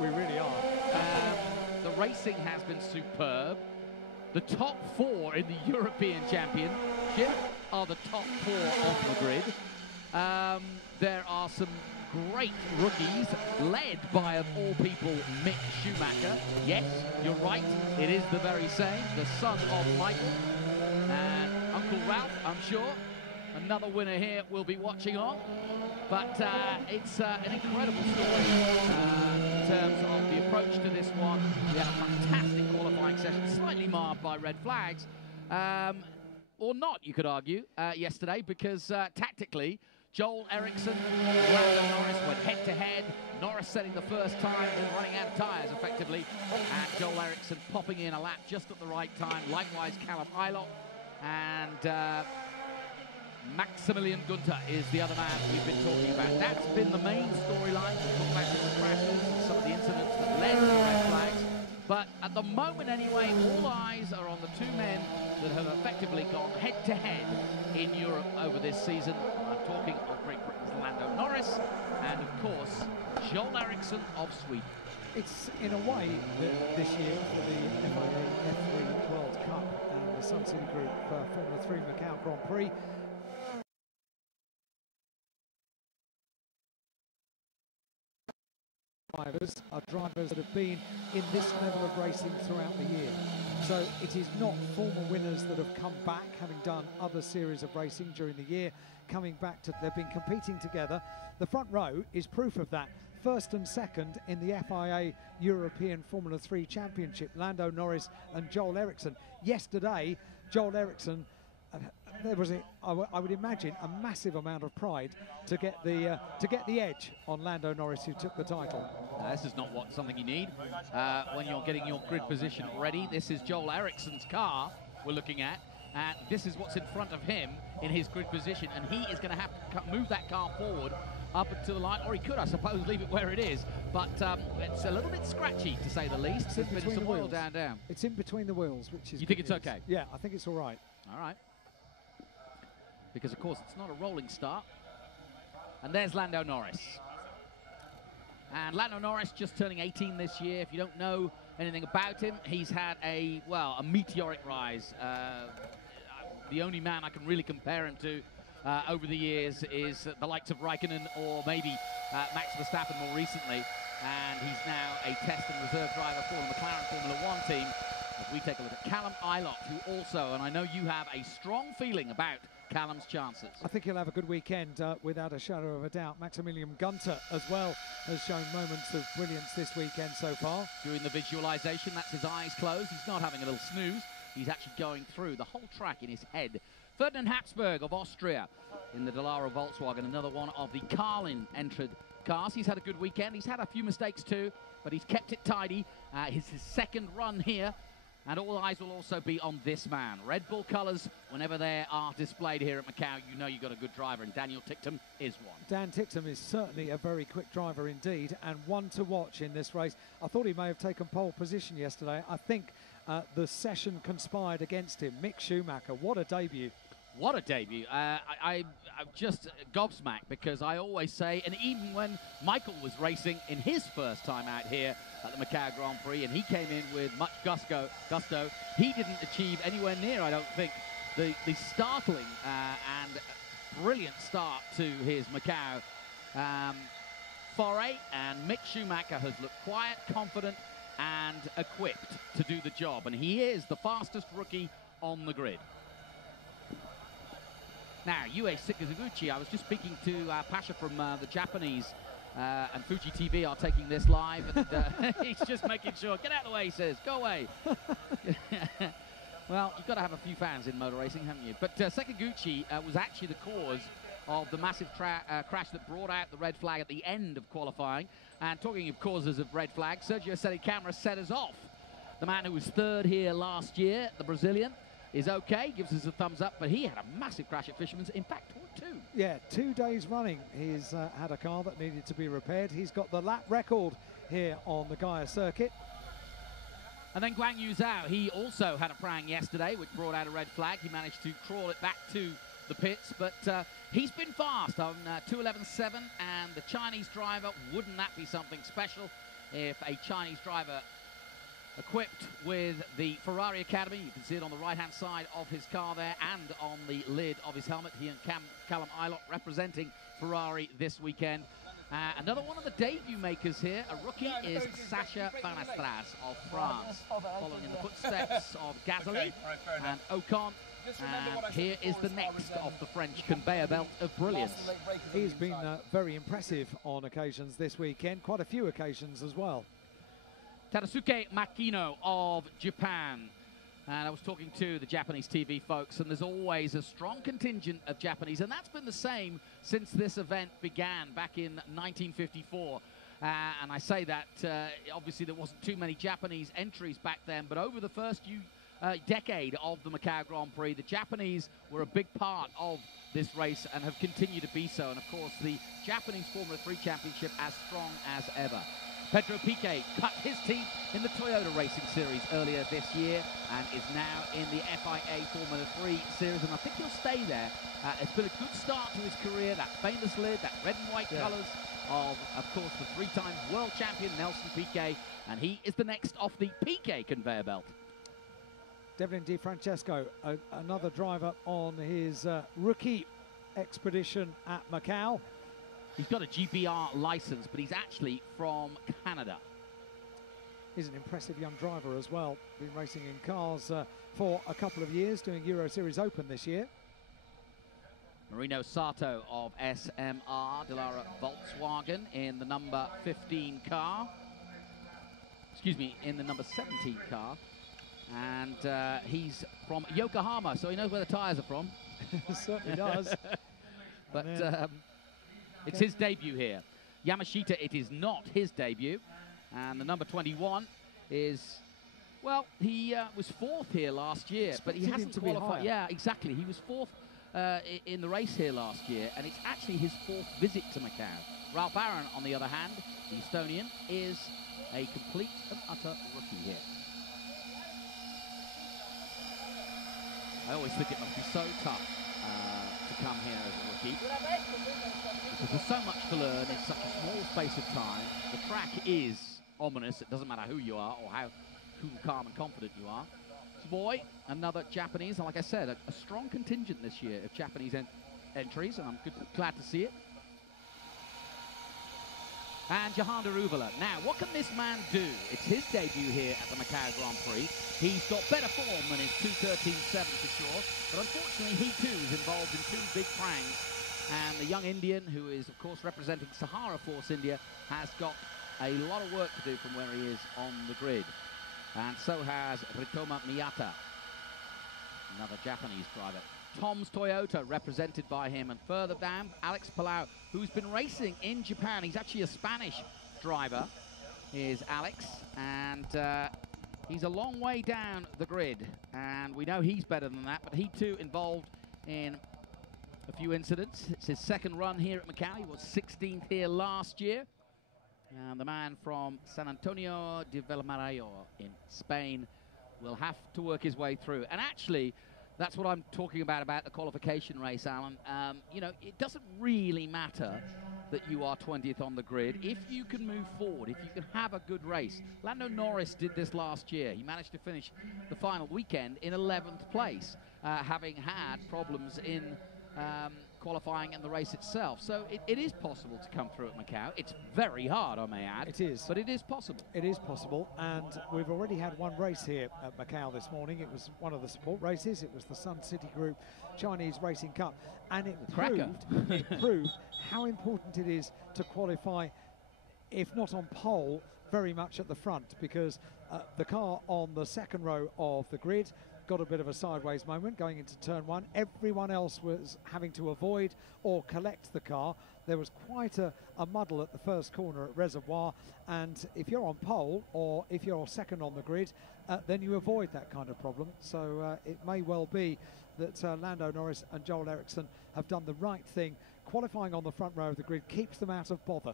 We really are. The racing has been superb. The top four in the European Championship are the top four on the grid. There are some great rookies, led by, of all people, Mick Schumacher. Yes, you're right, it is the very same, the son of Michael. And Uncle Ralph, I'm sure, another winner here we'll be watching on. But it's an incredible story in terms of the approach to this one. We had a fantastic qualifying session, slightly marred by red flags. Or not, you could argue, yesterday, because tactically, Joel Eriksson and Lando Norris went head-to-head. Norris setting the first time, then running out of tyres, effectively. And Joel Eriksson popping in a lap just at the right time. Likewise, Callum Ilott. And Maximilian Günther is the other man we've been talking about. That's been the main storyline. We'll talk about some of the crashes and some of the incidents that led to red flags. But at the moment, anyway, all eyes are on the two men that have effectively gone head-to-head in Europe over this season. I'm talking of Great Britain's Lando Norris and, of course, Joel Eriksson of Sweden. It's, in a way, this year for the FIA F3 World Cup and the Sun City Group Formula 3 Macau Grand Prix. Drivers are drivers that have been in this level of racing throughout the year. So it is not former winners that have come back, having done other series of racing during the year, coming back to, they've been competing together. The front row is proof of that. First and second in the FIA European Formula 3 Championship, Lando Norris and Joel Eriksson. Yesterday, Joel Eriksson, there was, I would imagine, a massive amount of pride to get the edge on Lando Norris, who took the title. This is not something you need when you're getting your grid position ready. This is Joel Eriksson's car we're looking at, and this is what's in front of him in his grid position, and he is going to have to move that car forward up to the line, or he could, I suppose, leave it where it is. But it's a little bit scratchy, to say the least. There's been some oil down. It's in between the wheels, which is. You think it's okay? Yeah, I think it's all right. All right. Because, of course, it's not a rolling start. And there's Lando Norris. And Lando Norris just turning 18 this year. If you don't know anything about him, he's had a meteoric rise. The only man I can really compare him to over the years is the likes of Raikkonen or maybe Max Verstappen more recently. And he's now a test and reserve driver for the McLaren Formula 1 team. As we take a look at Callum Ilott, who also, and I know you have a strong feeling about Callum's chances. I think he'll have a good weekend without a shadow of a doubt. Maximilian Günther as well has shown moments of brilliance this weekend so far. Doing the visualization, that's his eyes closed. He's not having a little snooze. He's actually going through the whole track in his head. Ferdinand Habsburg of Austria in the Dallara Volkswagen, another one of the Carlin entered cars. He's had a good weekend. He's had a few mistakes too, but he's kept it tidy. It's his second run here. And all eyes will also be on this man. Red Bull colours, whenever they are displayed here at Macau, you know you've got a good driver, and Daniel Ticktum is one. Dan Ticktum is certainly a very quick driver indeed, and one to watch in this race. I thought he may have taken pole position yesterday. I think the session conspired against him. Mick Schumacher, what a debut. What a debut. I'm just gobsmacked, because I always say, and even when Michael was racing in his first time out here at the Macau Grand Prix, and he came in with much gusto, he didn't achieve anywhere near, I don't think, the startling and brilliant start to his Macau foray. And Mick Schumacher has looked quiet, confident, and equipped to do the job. And he is the fastest rookie on the grid. Now, Yue Sakaguchi, I was just speaking to Pasha from the Japanese, and Fuji TV are taking this live, and he's just making sure, get out of the way, he says, go away. Well, you've got to have a few fans in motor racing, haven't you? But Sakaguchi was actually the cause of the massive crash that brought out the red flag at the end of qualifying. And talking of causes of red flag, Sergio Sette Câmara set us off. The man who was third here last year, the Brazilian, is okay, gives us a thumbs up, but he had a massive crash at Fisherman's, in fact, two. Yeah, 2 days running he's had a car that needed to be repaired. He's got the lap record here on the Gaia circuit. And then Guang Yu Zhao, he also had a prang yesterday, which brought out a red flag. He managed to crawl it back to the pits, but he's been fast on 2:11.7, and the Chinese driver, wouldn't that be something special? if a Chinese driver equipped with the Ferrari Academy, you can see it on the right-hand side of his car there and on the lid of his helmet, he and Callum Ilott representing Ferrari this weekend. Another one of the debut makers here, a rookie, is Sacha Banastras of France, following in the footsteps of Gasly and Ocon. And here is the next of the French conveyor belt of brilliance. He's been very impressive on occasions this weekend, quite a few occasions as well. Tadasuke Makino of Japan. And I was talking to the Japanese TV folks, and there's always a strong contingent of Japanese, and that's been the same since this event began back in 1954. And I say that, obviously there wasn't too many Japanese entries back then, but over the first decade of the Macau Grand Prix, the Japanese were a big part of this race and have continued to be so. And of course, the Japanese Formula 3 Championship as strong as ever. Pedro Piquet cut his teeth in the Toyota Racing Series earlier this year and is now in the FIA Formula 3 Series, and I think he'll stay there. It's been a good start to his career, that famous lid, that red and white colours of course, the three-time world champion Nelson Piquet, and he is the next off the Piquet conveyor belt. Devlin Di Francesco, another driver on his rookie expedition at Macau. He's got a GBR license, but he's actually from Canada. He's an impressive young driver as well. Been racing in cars for a couple of years, doing Euro Series Open this year. Marino Sato of SMR Delara Volkswagen in the number 15 car. Excuse me, in the number 17 car. And he's from Yokohama, so he knows where the tyres are from. Certainly does. But it's his debut here. Yamashita, it is not his debut. And the number 21 is, well, he was fourth here last year, but he hasn't qualified. Yeah, exactly. He was fourth in the race here last year, and it's actually his fourth visit to Macau. Ralph Aaron, on the other hand, the Estonian, is a complete and utter rookie here. I always think it must be so tough to come here as a rookie, because there's so much to learn in such a small space of time. The track is ominous. It doesn't matter who you are or how cool, calm and confident you are. Boy, another Japanese, and like I said, a strong contingent this year of Japanese entries, and I'm glad to see it. And Jahan Daruvala. Now, what can this man do? It's his debut here at the Macau Grand Prix. He's got better form than his 2:13.7 for sure, but unfortunately he too is involved in two big prangs. And the young Indian, who is of course representing Sahara Force India, has got a lot of work to do from where he is on the grid. And so has Ritoma Miyata, another Japanese driver. Tom's Toyota represented by him, and further down, Alex Palau, who's been racing in Japan. He's actually a Spanish driver, is Alex, and he's a long way down the grid, and we know he's better than that, but he too involved in a few incidents. It's his second run here at Macau. He was 16th here last year. And the man from San Antonio de Villamarillo in Spain will have to work his way through. And actually, that's what I'm talking about the qualification race, Alan. You know, it doesn't really matter that you are 20th on the grid. If you can move forward, if you can have a good race. Lando Norris did this last year. He managed to finish the final weekend in 11th place, having had problems in qualifying and the race itself. So it is possible to come through at Macau. It's very hard, I may add. It is. But it is possible. It is possible, and we've already had one race here at Macau this morning. It was one of the support races. It was the Sun City Group Chinese Racing Cup, and it proved how important it is to qualify, if not on pole, very much at the front, because the car on the second row of the grid got a bit of a sideways moment going into turn one. Everyone else was having to avoid or collect the car. There was quite a muddle at the first corner at Reservoir, and if you're on pole or if you're second on the grid, then you avoid that kind of problem. So it may well be that Lando Norris and Joel Eriksson have done the right thing. Qualifying on the front row of the grid keeps them out of bother.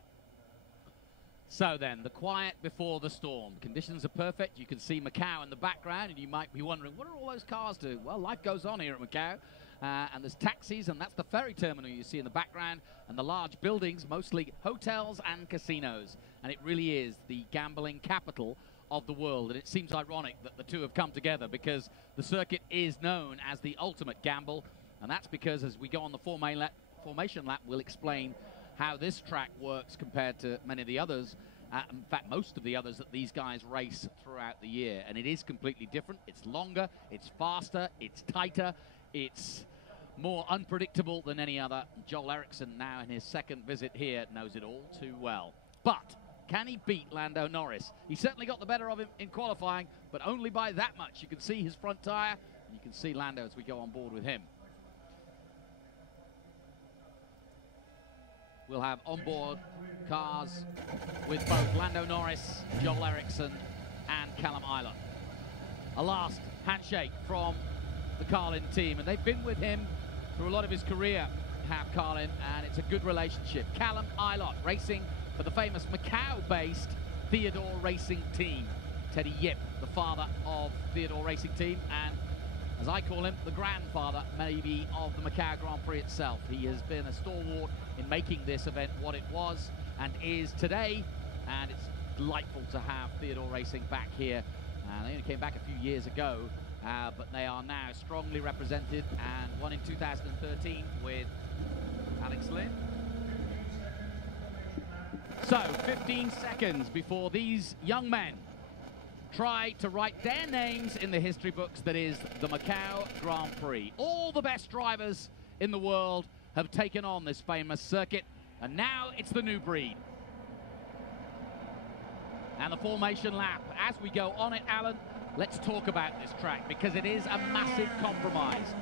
So then, the quiet before the storm. Conditions are perfect. You can see Macau in the background, and you might be wondering, what are all those cars doing? Well, life goes on here at Macau, and there's taxis, and that's the ferry terminal you see in the background, and the large buildings, mostly hotels and casinos. and it really is the gambling capital of the world. And it seems ironic that the two have come together, because the circuit is known as the ultimate gamble, and that's because as we go on the formation lap, we'll explain how this track works compared to many of the others. In fact, most of the others that these guys race throughout the year. And it is completely different. It's longer, it's faster, it's tighter, it's more unpredictable than any other. Joel Eriksson, now in his second visit here, knows it all too well. But can he beat Lando Norris? He certainly got the better of him in qualifying, but only by that much. You can see his front tyre, and you can see Lando as we go on board with him. We'll have onboard cars with both Lando Norris, Joel Eriksson, and Callum Ilott. A last handshake from the Carlin team, and they've been with him through a lot of his career, have Carlin, and it's a good relationship. Callum Ilott racing for the famous Macau-based Theodore Racing Team. Teddy Yip, the father of Theodore Racing Team, and as I call him, the grandfather, maybe, of the Macau Grand Prix itself. He has been a stalwart in making this event what it was and is today, and it's delightful to have Theodore Racing back here. They only came back a few years ago, but they are now strongly represented, and won in 2013 with Alex Lynn. So, 15 seconds before these young men try to write their names in the history books that is the Macau Grand Prix. All the best drivers in the world have taken on this famous circuit, and now it's the new breed. And the formation lap. As we go on it, Alan, let's talk about this track, because it is a massive compromise.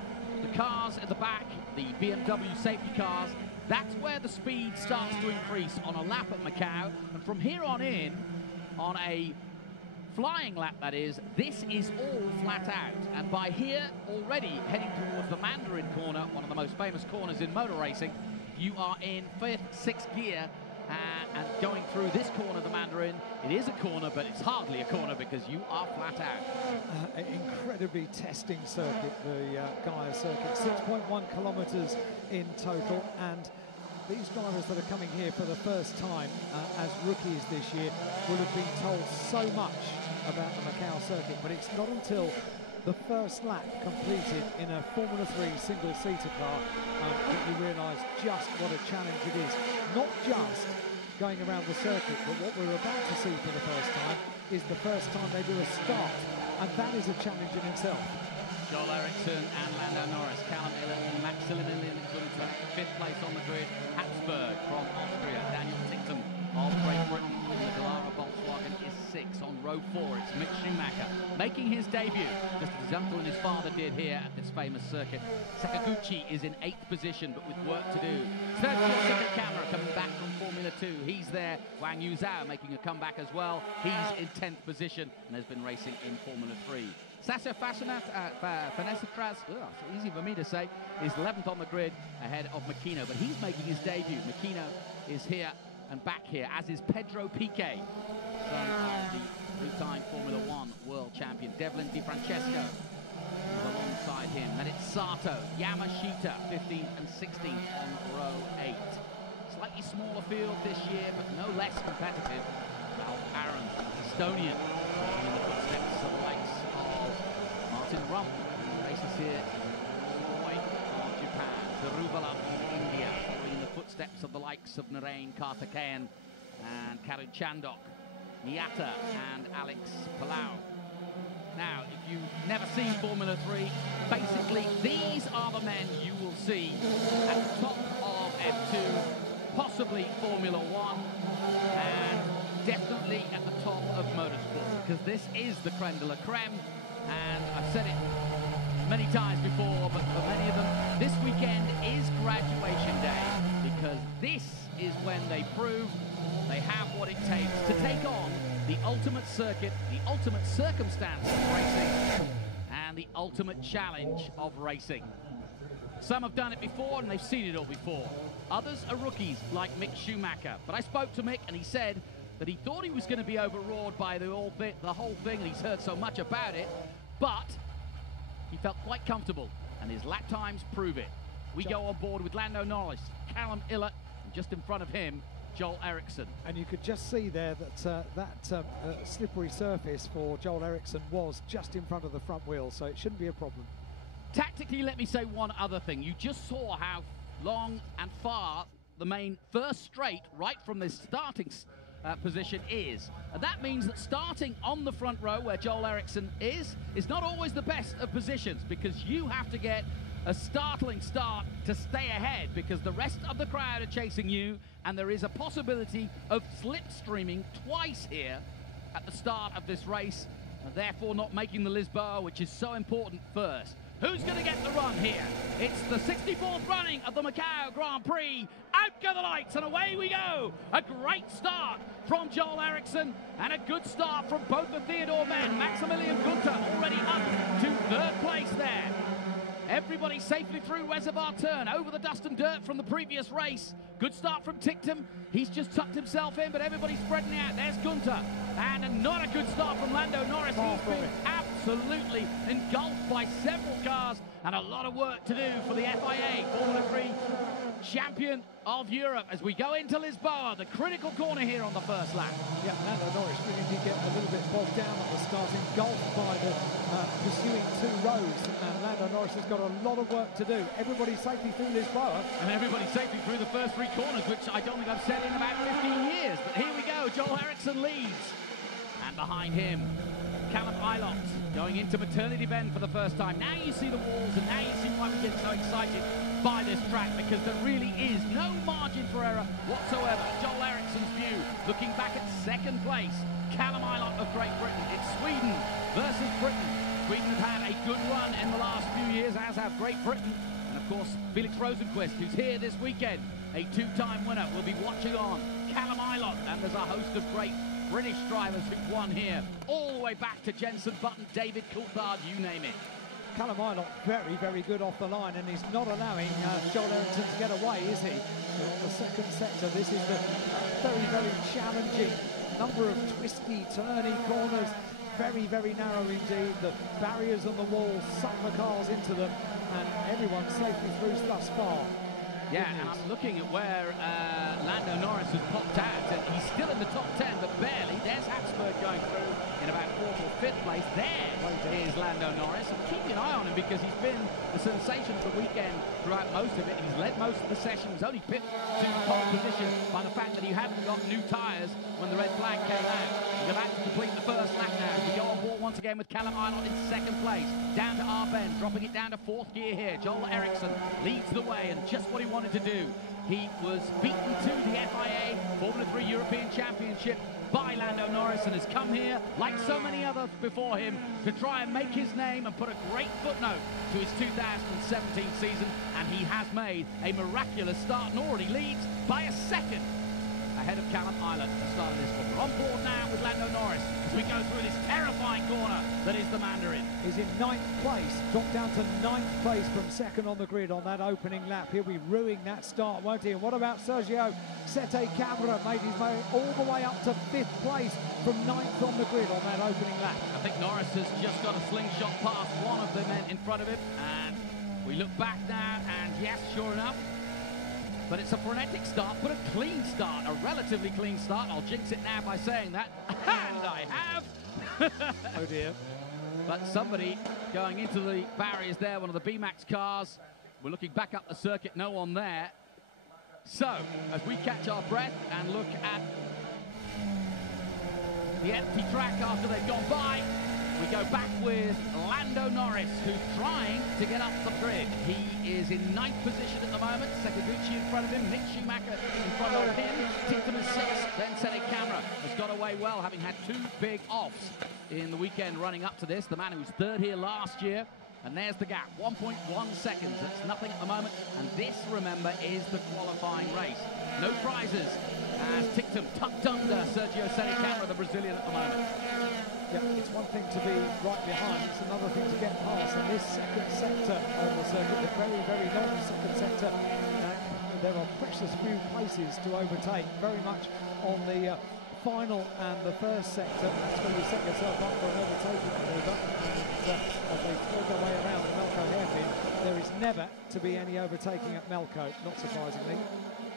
The cars at the back, the BMW safety cars, that's where the speed starts to increase on a lap at Macau, and from here on in, on a flying lap that is, this is all flat out. And by here, already heading towards the Mandarin corner, one of the most famous corners in motor racing, you are in 5th, 6th gear, and going through this corner, the Mandarin, it is a corner, but it's hardly a corner because you are flat out. Incredibly testing circuit, the Gaia circuit, 6.1 kilometers in total, and these drivers that are coming here for the first time as rookies this year will have been told so much about the Macau circuit, but it's not until the first lap completed in a Formula 3 single-seater car that you realise just what a challenge it is. Not just going around the circuit, but what we're about to see for the first time is the first time they do a start, and that is a challenge in itself. Joel Eriksson and Lando Norris, Callum Ilott and Maximilian Günther. 5th place on the grid, Habsburg from Austria. Daniel Tickton of Great Britain in the Dallara Volkswagen is 6th. On row 4, it's Mick Schumacher making his debut, just as his uncle and his father did here at this famous circuit. Sakaguchi is in 8th position, but with work to do. Sergio Camera coming back from Formula 2. He's there. Wang Yuzhou making a comeback as well. He's in 10th position and has been racing in Formula 3. Sasha Fanessatras, it's easy for me to say, is 11th on the grid ahead of Makino, but he's making his debut. Makino is here and back here, as is Pedro Piquet, son of the three-time Formula 1 world champion. Devlin Di Francesco is alongside him. Then it's Sato, Yamashita, 15th and 16th on row 8. Slightly smaller field this year, but no less competitive. Ralph Aaron, Estonian, in the footsteps of the likes of Martin Rump, who races here in Hawaii of Japan. Daruvala of India, following in the footsteps of the likes of Narain Karthikeyan and Karun Chandok, Niata and Alex Palau. Now, if you've never seen Formula 3, basically these are the men you will see at the top of F2, possibly Formula 1, and definitely at the top of motorsport, because this is the creme de la creme, and I've said it many times before, but for many of them, this weekend is graduation day, because this is when they prove they have what it takes to take on the ultimate circuit, the ultimate circumstance of racing, and the ultimate challenge of racing. Some have done it before and they've seen it all before. Others are rookies like Mick Schumacher. But I spoke to Mick and he said that he thought he was going to be overawed by the whole thing, and he's heard so much about it, but he felt quite comfortable, and his lap times prove it. We go on board with Lando Norris, Callum Ilott, and just in front of him, Joel Eriksson. And you could just see there that that slippery surface for Joel Eriksson was just in front of the front wheel, so it shouldn't be a problem. Tactically, let me say one other thing. You just saw how long and far the main first straight right from this starting position is. And that means that starting on the front row where Joel Eriksson is not always the best of positions, because you have to get a startling start to stay ahead, because the rest of the crowd are chasing you, and there is a possibility of slipstreaming twice here at the start of this race, and therefore not making the Lisboa, which is so important first. Who's going to get the run here? It's the 64th running of the Macau Grand Prix. Out go the lights and away we go. A great start from Joel Eriksson and a good start from both the Theodore men. Maximilian Günther already up to third place there. Everybody safely through Reservoir Turn, over the dust and dirt from the previous race. Good start from Ticktum. He's just tucked himself in, but everybody's spreading out. There's Günther. And not a good start from Lando Norris. He's been absolutely engulfed by several cars, and a lot of work to do for the FIA Formula 3 champion of Europe as we go into Lisboa, the critical corner here on the first lap. Yeah, Lando Norris really did get a little bit bogged down at the start, engulfed by the pursuing two rows, and Lando Norris has got a lot of work to do. Everybody safely through Lisboa. And everybody safely through the first three corners, which I don't think I've said in about 15 years. But here we go, Joel Eriksson leads. And behind him, Callum Ilott going into maternity bend for the first time. Now you see the walls, and now you see why we get so excited by this track, because there really is no margin for error whatsoever. Joel Eriksson's view, looking back at second place. Callum Ilott of Great Britain. It's Sweden versus Britain. Sweden have had a good run in the last few years, as have Great Britain. And of course, Felix Rosenqvist, who's here this weekend, a two-time winner, will be watching on. Callum Ilott, and there's a host of great British drivers who've won here, all the way back to Jenson Button, David Coulthard, you name it. Callum Ilott very, very good off the line, and he's not allowing Joel Eriksson to get away, is he? So on the second sector, this is the very, very challenging number of twisty, turny corners. Very, very narrow indeed. The barriers on the walls suck the cars into them, and everyone's safely through thus far. Yeah, and I'm looking at where Lando Norris has popped out, and he's still in the top 10, but barely. There's Habsburg going through in about 4th or 5th place. There is Lando Norris, and keeping an eye on him because he's been the sensation of the weekend throughout most of it. He's led most of the session. He's only pipped to pole position by the fact that he hadn't got new tyres when the red flag came out. He's about to complete the first lap now. We go on board once again with Callum Ilott in second place. Down to Arben, dropping it down to 4th gear here. Joel Eriksson leads the way, and just what he wanted to do. He was beaten to the FIA Formula 3 European Championship by Lando Norris, and has come here, like so many others before him, to try and make his name and put a great footnote to his 2017 season, and he has made a miraculous start and already leads by a second ahead of Callum Ilott at the start of this one. We're on board now with Lando Norris as we go through this terrifying corner that is the Mandarin. He's in 9th place, dropped down to 9th place from second on the grid on that opening lap. He'll be ruining that start, won't he? And what about Sergio Sette Camara? Made his way all the way up to 5th place from 9th on the grid on that opening lap. I think Norris has just got a slingshot past one of the men in front of him, and we look back now, and yes, sure enough, but it's a frenetic start, but a clean start, a relatively clean start. I'll jinx it now by saying that, and I have. Oh dear. But somebody going into the barriers there, one of the B-Max cars. We're looking back up the circuit, no one there. So, as we catch our breath and look at the empty track after they've gone by, we go back with Lando Norris, who's trying to get up the grid. He is in 9th position at the moment. Sakaguchi in front of him, Mick Schumacher in front of him. Ticktum is 6th, then Sette Camara has got away well, having had 2 big offs in the weekend running up to this. The man who was 3rd here last year. And there's the gap, 1.1 seconds. That's nothing at the moment. And this, remember, is the qualifying race. No prizes as Ticktum tucked under Sergio Sette Camara, the Brazilian, at the moment. Yeah, it's one thing to be right behind, it's another thing to get past. And this second sector on the circuit, the very, very long second sector, there are precious few places to overtake, very much on the final and the first sector. That's where you set yourself up for an overtaking manoeuvre. And as they throw their way around the Melco hairpin, there is never to be any overtaking at Melco, not surprisingly.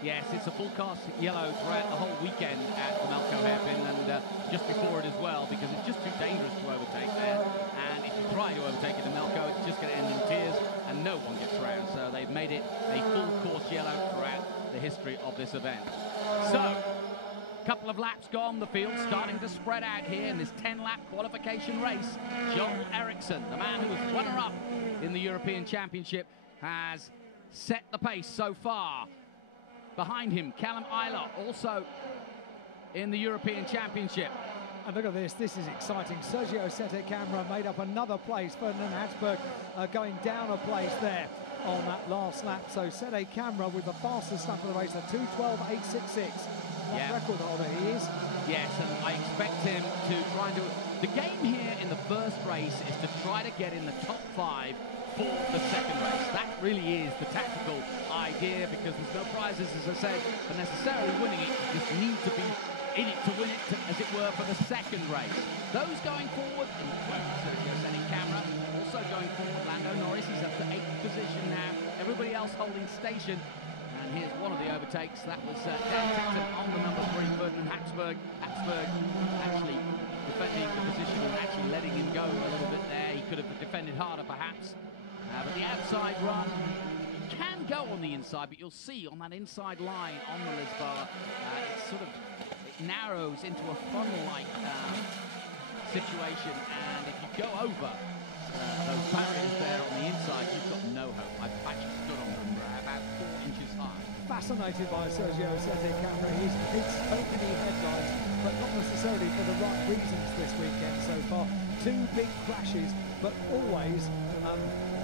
Yes, it's a full cast yellow throughout the whole weekend at the Macau hairpin, and just before it as well, because it's just too dangerous to overtake there. And if you try to overtake it in Macau, it's just going to end in tears, and no one gets around. So they've made it a full course yellow throughout the history of this event. So, couple of laps gone, the field starting to spread out here in this 10-lap qualification race. Joel Eriksson, the man who was runner-up in the European Championship, has set the pace so far. Behind him, Callum Eilert, also in the European Championship. And look at this is exciting. Sergio Sette Camara made up another place. Ferdinand Hatzberg going down a place there on that last lap. So Sette Camara with the fastest lap of the race, a 2:12.866. What record holder he is. Yes, and I expect him to try and do... The game here in the first race is to try to get in the top 5 for the second race. That really is the tactical idea, because there's no prizes, as I said, for necessarily winning it. You just need to be in it to win it, as it were, for the second race. Those going forward include Sergio Sette Camara. Also going forward, Lando Norris. He's up to 8th position now. Everybody else holding station. And here's one of the overtakes. That was Dan Tickton on the number 3, Ferdinand Hatzberg. Hatzberg actually defending the position and actually letting him go a little bit there. He could have defended harder, perhaps. But the outside run can go on the inside, but you'll see on that inside line on the Lisboa, it narrows into a funnel-like situation, and if you go over those barriers there on the inside, you've got no hope. I've actually stood on them about 4 inches high. Fascinated by Sergio Sette Camara. He's hit so many headlines, but not necessarily for the right reasons this weekend so far. 2 big crashes, but always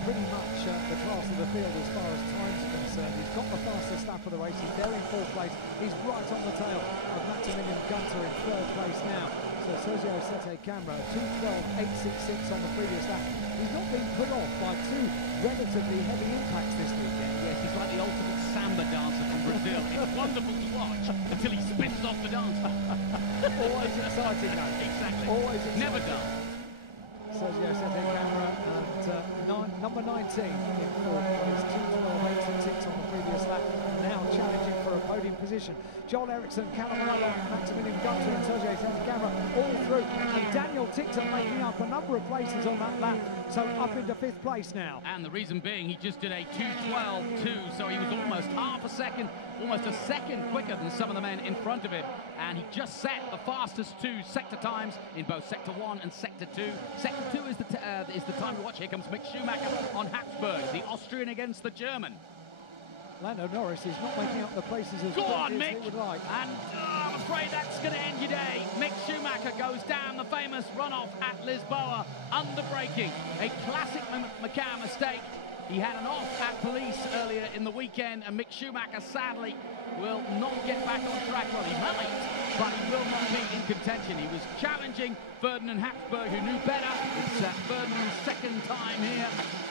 pretty much the class of the field as far as times are concerned. He's got the fastest lap of the race. He's there in 4th place. He's right on the tail of Maximilian Gunter in 3rd place now. So Sergio Sette Camara, 2:12.866 on the previous lap. He's not been put off by 2 relatively heavy impacts this weekend. Yes, he's like the ultimate samba dancer from Brazil. It's wonderful to watch until he spins off the dance floor. Always exciting, though. Exactly. Always exciting. Never done. Sergio Sette Camara and number 19 in 4th place, 2:12.866 on the previous lap. Now challenging for a podium position. Joel Eriksson, Callum Eilert, Maximilian Gunter and Sergio Sette Camara all through. And Daniel Tickton making up a number of places on that lap, so up into 5th place now. And the reason being, he just did a 2:12.2, so he was almost half a second, almost a second quicker than some of the men in front of him. And he just set the fastest 2 sector times in both Sector 1 and Sector 2. Sector 2 is the time to watch. Here comes Mick Schumacher on Hatzberg, the Austrian against the German. Lando Norris is not making up the places as Go on, as Mick! he would like. And I'm afraid that's going to end your day. Mick Schumacher goes down the famous runoff at Lisboa, under braking. A classic Macau mistake. He had an off at police earlier in the weekend, and Mick Schumacher, sadly, will not get back on track. Well, he might, but he will not be in contention. He was challenging Ferdinand Hatzberg, who knew better. It's Ferdinand's 2nd time here,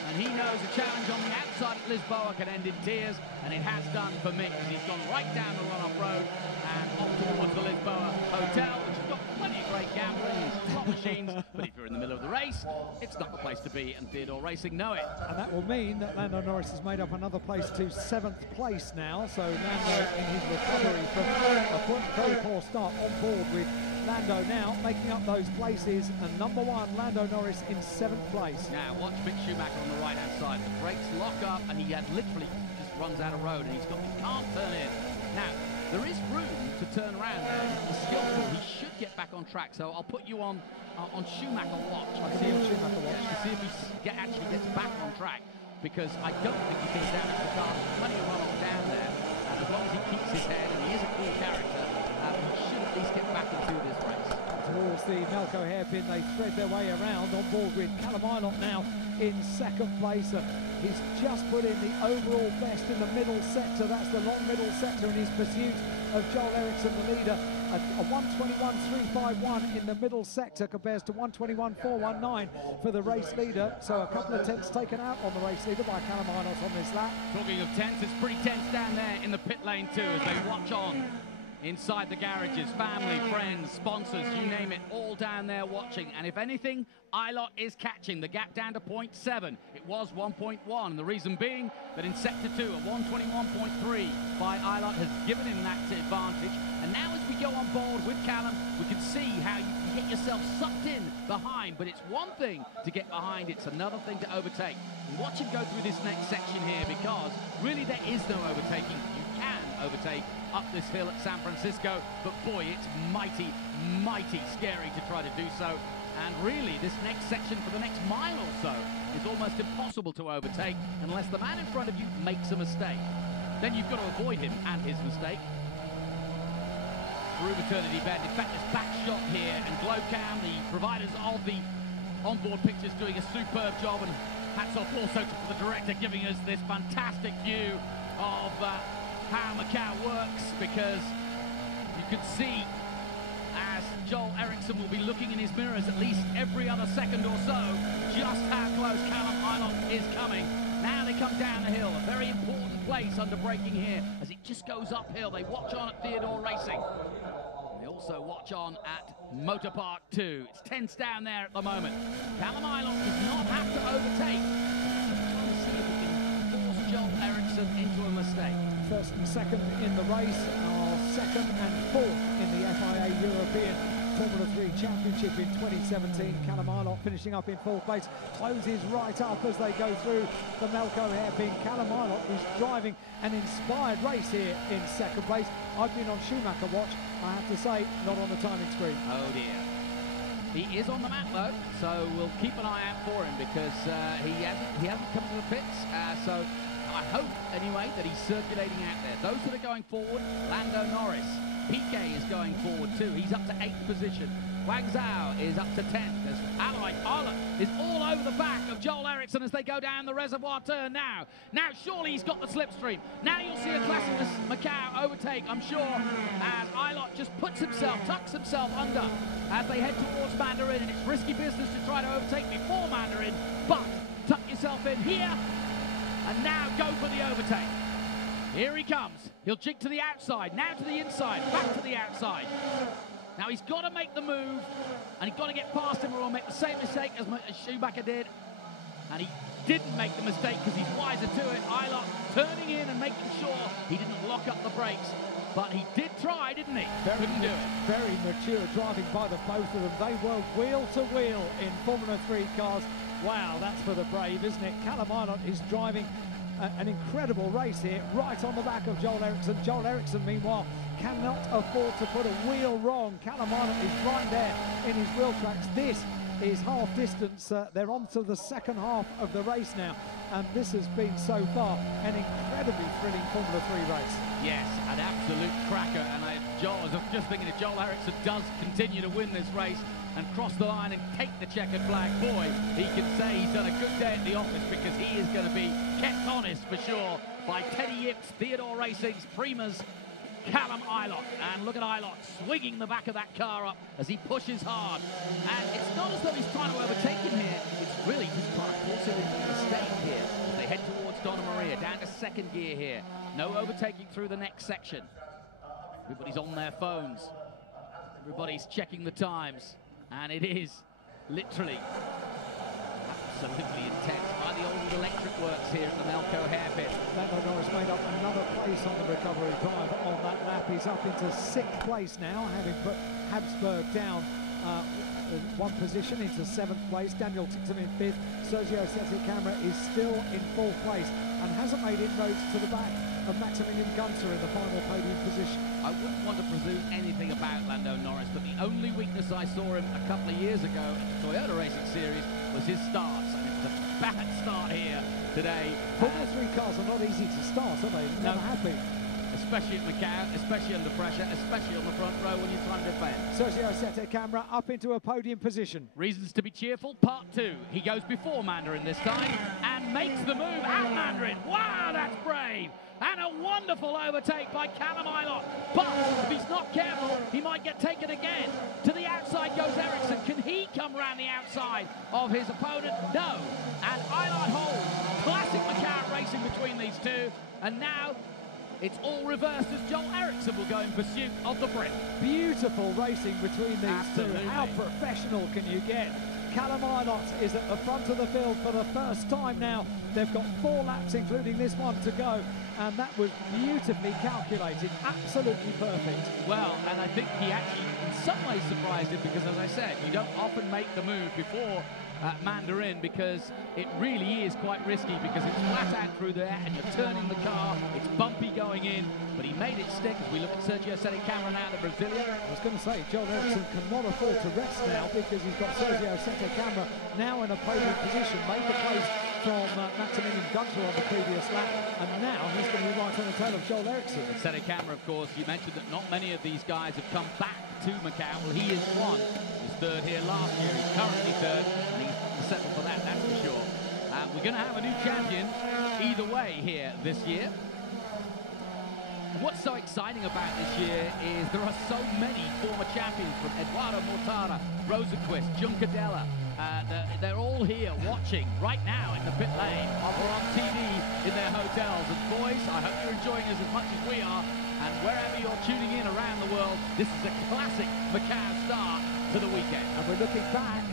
and he knows a challenge on the outside at Lisboa can end in tears, and it has done for Mick, because he's gone right down the runoff road and off towards the Lisboa Hotel, which has got plenty of great gambling and slot machines, but if you're in the middle of the race, it's not the place to be, and Theodore Racing know it. And that will mean that Lando Norris has made up another place to 7th place now. So Lando, in his recovery from a very poor start, on board with Lando now, making up those places. And number 1, Lando Norris in 7th place. Now, watch Mick Schumacher on the right-hand side. The brakes lock up, and he had literally just runs out of road, and he can't turn in. Now, there is room to turn around there. He's skillful. He should get back on track. So I'll put you on Schumacher watch. I can be on Schumacher watch. To see if he actually gets back on track, because I don't think he's going to damage the car. There's plenty of runoff down there, and as long as he keeps his head, and he is a cool character, he should at least get back into this race. Towards the Macau hairpin, they thread their way around, on board with Callum Eilert now in 2nd place. He's just put in the overall best in the middle sector. That's the long middle sector in his pursuit of Joel Eriksson, the leader. A 1:21.351 in the middle sector compares to 1:21.419 for the race leader. So a couple of tenths taken out on the race leader by Callum Eilert on this lap. Talking of tenths, it's pretty tense down there in the pit lane too, as they watch on inside the garages. Family, friends, sponsors, you name it, all down there watching. And if anything, Ilott is catching the gap down to 0.7. It was 1.1. The reason being that in Sector 2, a 121.3 by Ilott has given him that advantage. And now as we go on board with Callum, we can see how you can get yourself sucked in behind. But it's one thing to get behind, it's another thing to overtake. And watch him go through this next section here, because really there is no overtaking. You can overtake up this hill at San Francisco, but boy, it's mighty, mighty scary to try to do so. And really, this next section for the next mile or so is almost impossible to overtake unless the man in front of you makes a mistake. Then you've got to avoid him and his mistake. Through maternity bed, in fact, this back shot here, and Glowcam, the providers of the onboard pictures, doing a superb job, and hats off also to the director, giving us this fantastic view of how Macau works, because you can see as Joel Eriksson will be looking in his mirrors at least every other second or so just how close Callum Ilott is coming. Now they come down the hill, a very important place under braking here as it just goes uphill. They watch on at Theodore Racing. They also watch on at Motor Park 2. It's tense down there at the moment. Callum Ilott does not have to overtake. Trying to see if he can force Joel Eriksson into a mistake. First and second in the race are second and fourth in the FIA European Formula 3 Championship in 2017. Callum Ilott finishing up in fourth place, closes right up as they go through the Macau hairpin. Callum Ilott is driving an inspired race here in second place. I've been on Schumacher watch, I have to say, not on the timing screen. Oh dear. He is on the map though, so we'll keep an eye out for him, because he hasn't come to the pits, so I hope anyway that he's circulating out there. Those that are going forward, Lando Norris. Piquet is going forward too. He's up to 8th position. Wang Zhao is up to 10th. As Ilott is all over the back of Joel Eriksson as they go down the reservoir turn now. Now surely he's got the slipstream. Now you'll see a classic Macau overtake, I'm sure, as Ilott just puts himself, tucks himself under as they head towards Mandarin. And it's risky business to try to overtake before Mandarin, but tuck yourself in here and now go for the overtake. Here he comes. He'll jig to the outside, now to the inside, back to the outside. Now he's got to make the move, and he's got to get past him or he'll make the same mistake as Schumacher did. And he didn't make the mistake because he's wiser to it. Ilott turning in and making sure he didn't lock up the brakes. But he did try, didn't he? Couldn't do it. Very mature driving by the both of them. They were wheel to wheel in Formula 3 cars. Wow, that's for the brave, isn't it? Callum Ilott is driving an incredible race here, right on the back of Joel Eriksson. Joel Eriksson, meanwhile, cannot afford to put a wheel wrong. Callum Ilott is right there in his wheel tracks. This is half distance. They're on to the second half of the race now, and this has been so far an incredibly thrilling Formula 3 race. Yes, an absolute cracker. And I was just thinking, if Joel Eriksson does continue to win this race and cross the line and take the checkered flag, boy, he can say he's done a good day at the office, because he is going to be kept honest for sure by Teddy Yips, Theodore Racing's Prima's Callum Ilott. And look at Ilott swinging the back of that car up as he pushes hard. And it's not as though he's trying to overtake him here, it's really just trying to force him into a mistake here as they head towards Donna Maria, down to second gear here. No overtaking through the next section. Everybody's on their phones. Everybody's checking the times. And it is literally absolutely intense by the old electric works here at the Macau hairpin. Lando Norris made up another place on the recovery drive on that lap. He's up into 6th place now, having put Habsburg down one position into 7th place. Daniel Tickson in 5th. Sergio Sette-Camera is still in 4th place and hasn't made inroads to the back of Maximilian Gunter in the final podium position. I wouldn't want to presume anything about Lando Norris, but the only weakness I saw him a couple of years ago at the Toyota Racing Series was his starts. And it was a bad start here today. Formula 3 cars are not easy to start, are they? Never have been. Especially at Macau, especially under pressure, especially on the front row when you're trying to defend. Sergio Sette-Camera up into a podium position. Reasons to be cheerful, part 2. He goes before Mandarin this time and makes the move at Mandarin. Wow, that's brave. And a wonderful overtake by Callum Ilott. But if he's not careful, he might get taken again. To the outside goes Eriksson. Can he come round the outside of his opponent? No. And Ilott holds. Classic Macau racing between these two. And now it's all reversed as Joel Eriksson will go in pursuit of the Brit. Beautiful racing between these Absolutely. two. How professional can you get? Callum Ilott is at the front of the field for the first time now. They've got 4 laps, including this one, to go, and that was beautifully calculated, absolutely perfect. Well, and I think he actually, in some ways, surprised him because, as I said, you don't often make the move before Mandarin because it really is quite risky because it's flat out through there and you're turning the car, it's bumpy going in, but he made it stick. As we look at Sergio Sette-Câmara now, the Brazilian. I was going to say, Joel Eriksson cannot afford to rest now because he's got Sergio Sette-Câmara now in a podium position, made the place from Maximilian Günther on the previous lap, and now he's going to be right on the tail of Joel Eriksson. Sette-Câmara, of course, you mentioned that not many of these guys have come back to Macau. Well, he is one. He was third here last year. He's currently third, and he's settled for that, that's for sure. We're going to have a new champion either way here this year. And what's so exciting about this year is there are so many former champions, from Eduardo Mortara, Rosenqvist, Juncadella. They're all here watching right now in the pit lane or on TV in their hotels. And boys, I hope you're enjoying us as much as we are. And wherever you're tuning in around the world, this is a classic Macau start to the weekend. And we're looking back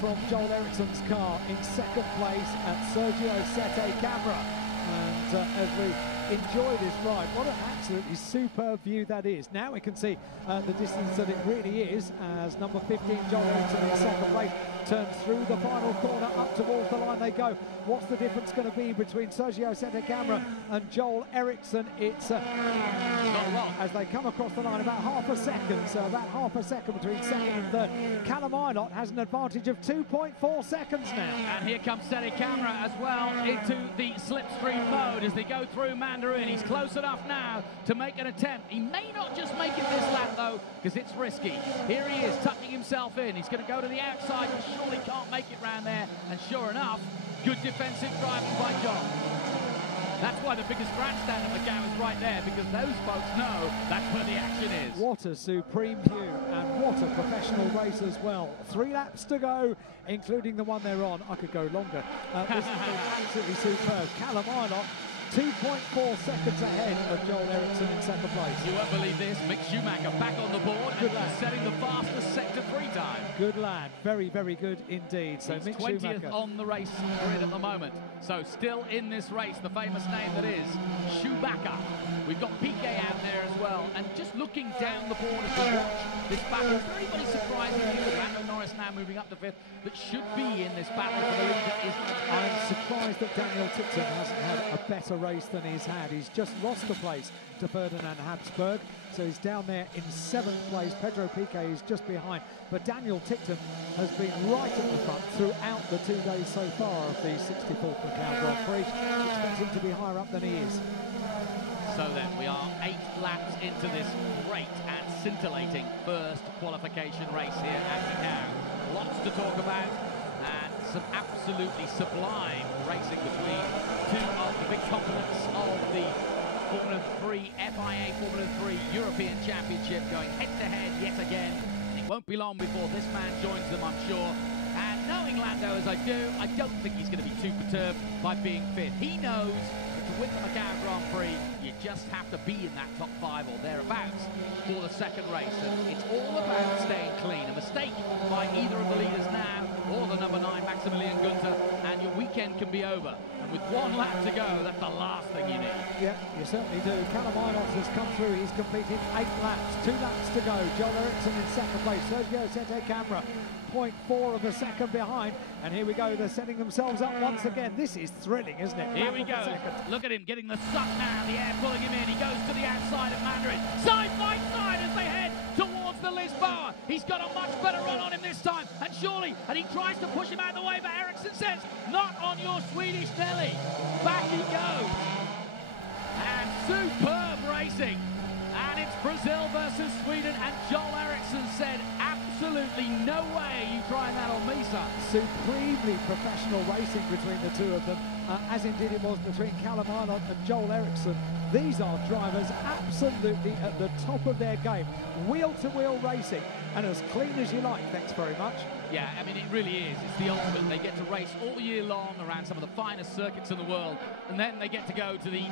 from Joel Eriksson's car in second place at Sergio Sette-Câmara. And as we enjoy this ride, what an absolutely superb view that is. Now we can see the distance that it really is as number 15, Joel Eriksson, in second place, turns through the final corner, up towards the line they go. What's the difference going to be between Sergio Sette-Câmara and Joel Eriksson? It's not a lot. As they come across the line, about half a second, so about half a second between second and third. Callum Ilott has an advantage of 2.4 seconds now. And here comes Sette-Câmara as well into the slipstream mode as they go through Mandarin. He's close enough now to make an attempt. He may not just make it this lap though, because it's risky. Here he is tucking himself in. He's going to go to the outside and surely can't make it round there. And sure enough, good defensive driving by John. That's why the biggest grandstand at Macau is right there, because those folks know that's where the action is. What a supreme view, and what a professional race as well. 3 laps to go, including the one they're on. I could go longer. This has been absolutely superb. Callum Ilott, 2.4 seconds ahead of Joel Eriksson in second place. You won't believe this, Mick Schumacher back on the board and lad. he's setting the fastest sector 3 time. Good lad, very, very good indeed. So He's Mick 20th Schumacher on the race grid at the moment. So still in this race, the famous name that is Schumacher. We've got Piquet out there as well. And just looking down the board as we watch this battle, is there anybody surprisingly with Lando Norris now moving up to 5th that should be in this battle for the lead that isn't? I'm surprised that Daniel Tipton hasn't had a better race than he's had. He's just lost a place to Ferdinand Habsburg, so he's down there in 7th place. Pedro Piquet is just behind, but Daniel Tipton has been right at the front throughout the 2 days so far of the 64th Macau Grand Prix. Expect him to be higher up than he is. So then, we are 8 laps into this great and scintillating first qualification race here at Macau. Lots to talk about, and some absolutely sublime racing between 2 of the big components of the Formula 3 FIA Formula 3 European Championship, going head-to-head yet again. And it won't be long before this man joins them, I'm sure. And knowing Lando as I do, I don't think he's going to be too perturbed by being 5th. He knows that to win the Macau Grand Prix, you just have to be in that top 5 or thereabouts for the second race. And it's all about staying clean. A mistake by either of the leaders now, or the number 9, Maximilian Günther, and your weekend can be over. And with 1 lap to go, that's the last thing you need. Yeah, you certainly do. Callum Ilott has come through. He's completed 8 laps. 2 laps to go. Joel Eriksson in second place. Sergio Sette-Câmara, 0.4 of a second behind. And here we go. They're setting themselves up once again. This is thrilling, isn't it? Here we go. Look at him getting the suck now. The air pulling him in. He goes to the outside of Mandarin. Side by side as they head towards the Lisboa. He's got a much better run on him this time. And surely, and he tries to push him out of the way, but Eriksson says, not on your Swedish telly. Back he goes. And superb racing. And it's Brazil versus Sweden. And Joel Eriksson said, absolutely no way you trying that on me, son. Supremely professional racing between the 2 of them, as indeed it was between Callum Ilott and Joel Eriksson. These are drivers absolutely at the top of their game. Wheel-to-wheel racing. and as clean as you like, thanks very much. Yeah, I mean, it really is. It's the ultimate. They get to race all year long around some of the finest circuits in the world, and then they get to go to the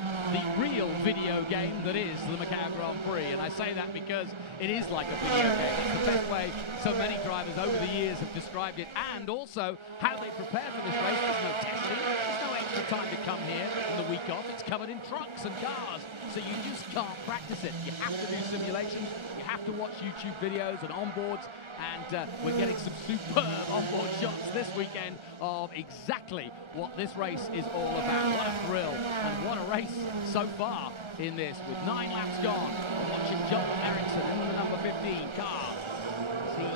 real video game that is the Macau Grand Prix. And I say that because it is like a video game. It's the best way so many drivers over the years have described it, and also how they prepare for this race. There's no testing. There's no extra time to come here in the week off. It's covered in trucks and cars, so you just can't practice it. You have to do simulations. You have to watch YouTube videos and onboards. And we're getting some superb onboard shots this weekend of exactly what this race is all about. What a thrill and what a race so far in this. With 9 laps gone, we're watching Joel Eriksson in the number 15 car as he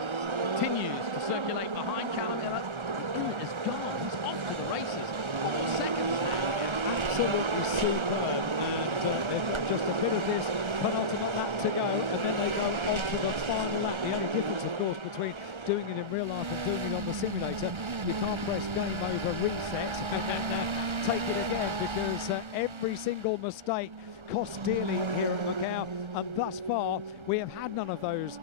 continues to circulate behind Callum Miller. Emmett is gone. He's off to the races. 4 seconds now. Absolutely superb. They've got just a bit of this penultimate lap to go, and then they go on to the final lap. The only difference, of course, between doing it in real life and doing it on the simulator, you can't press game over, reset, and then take it again, because every single mistake costs dearly here at Macau, and thus far we have had none of those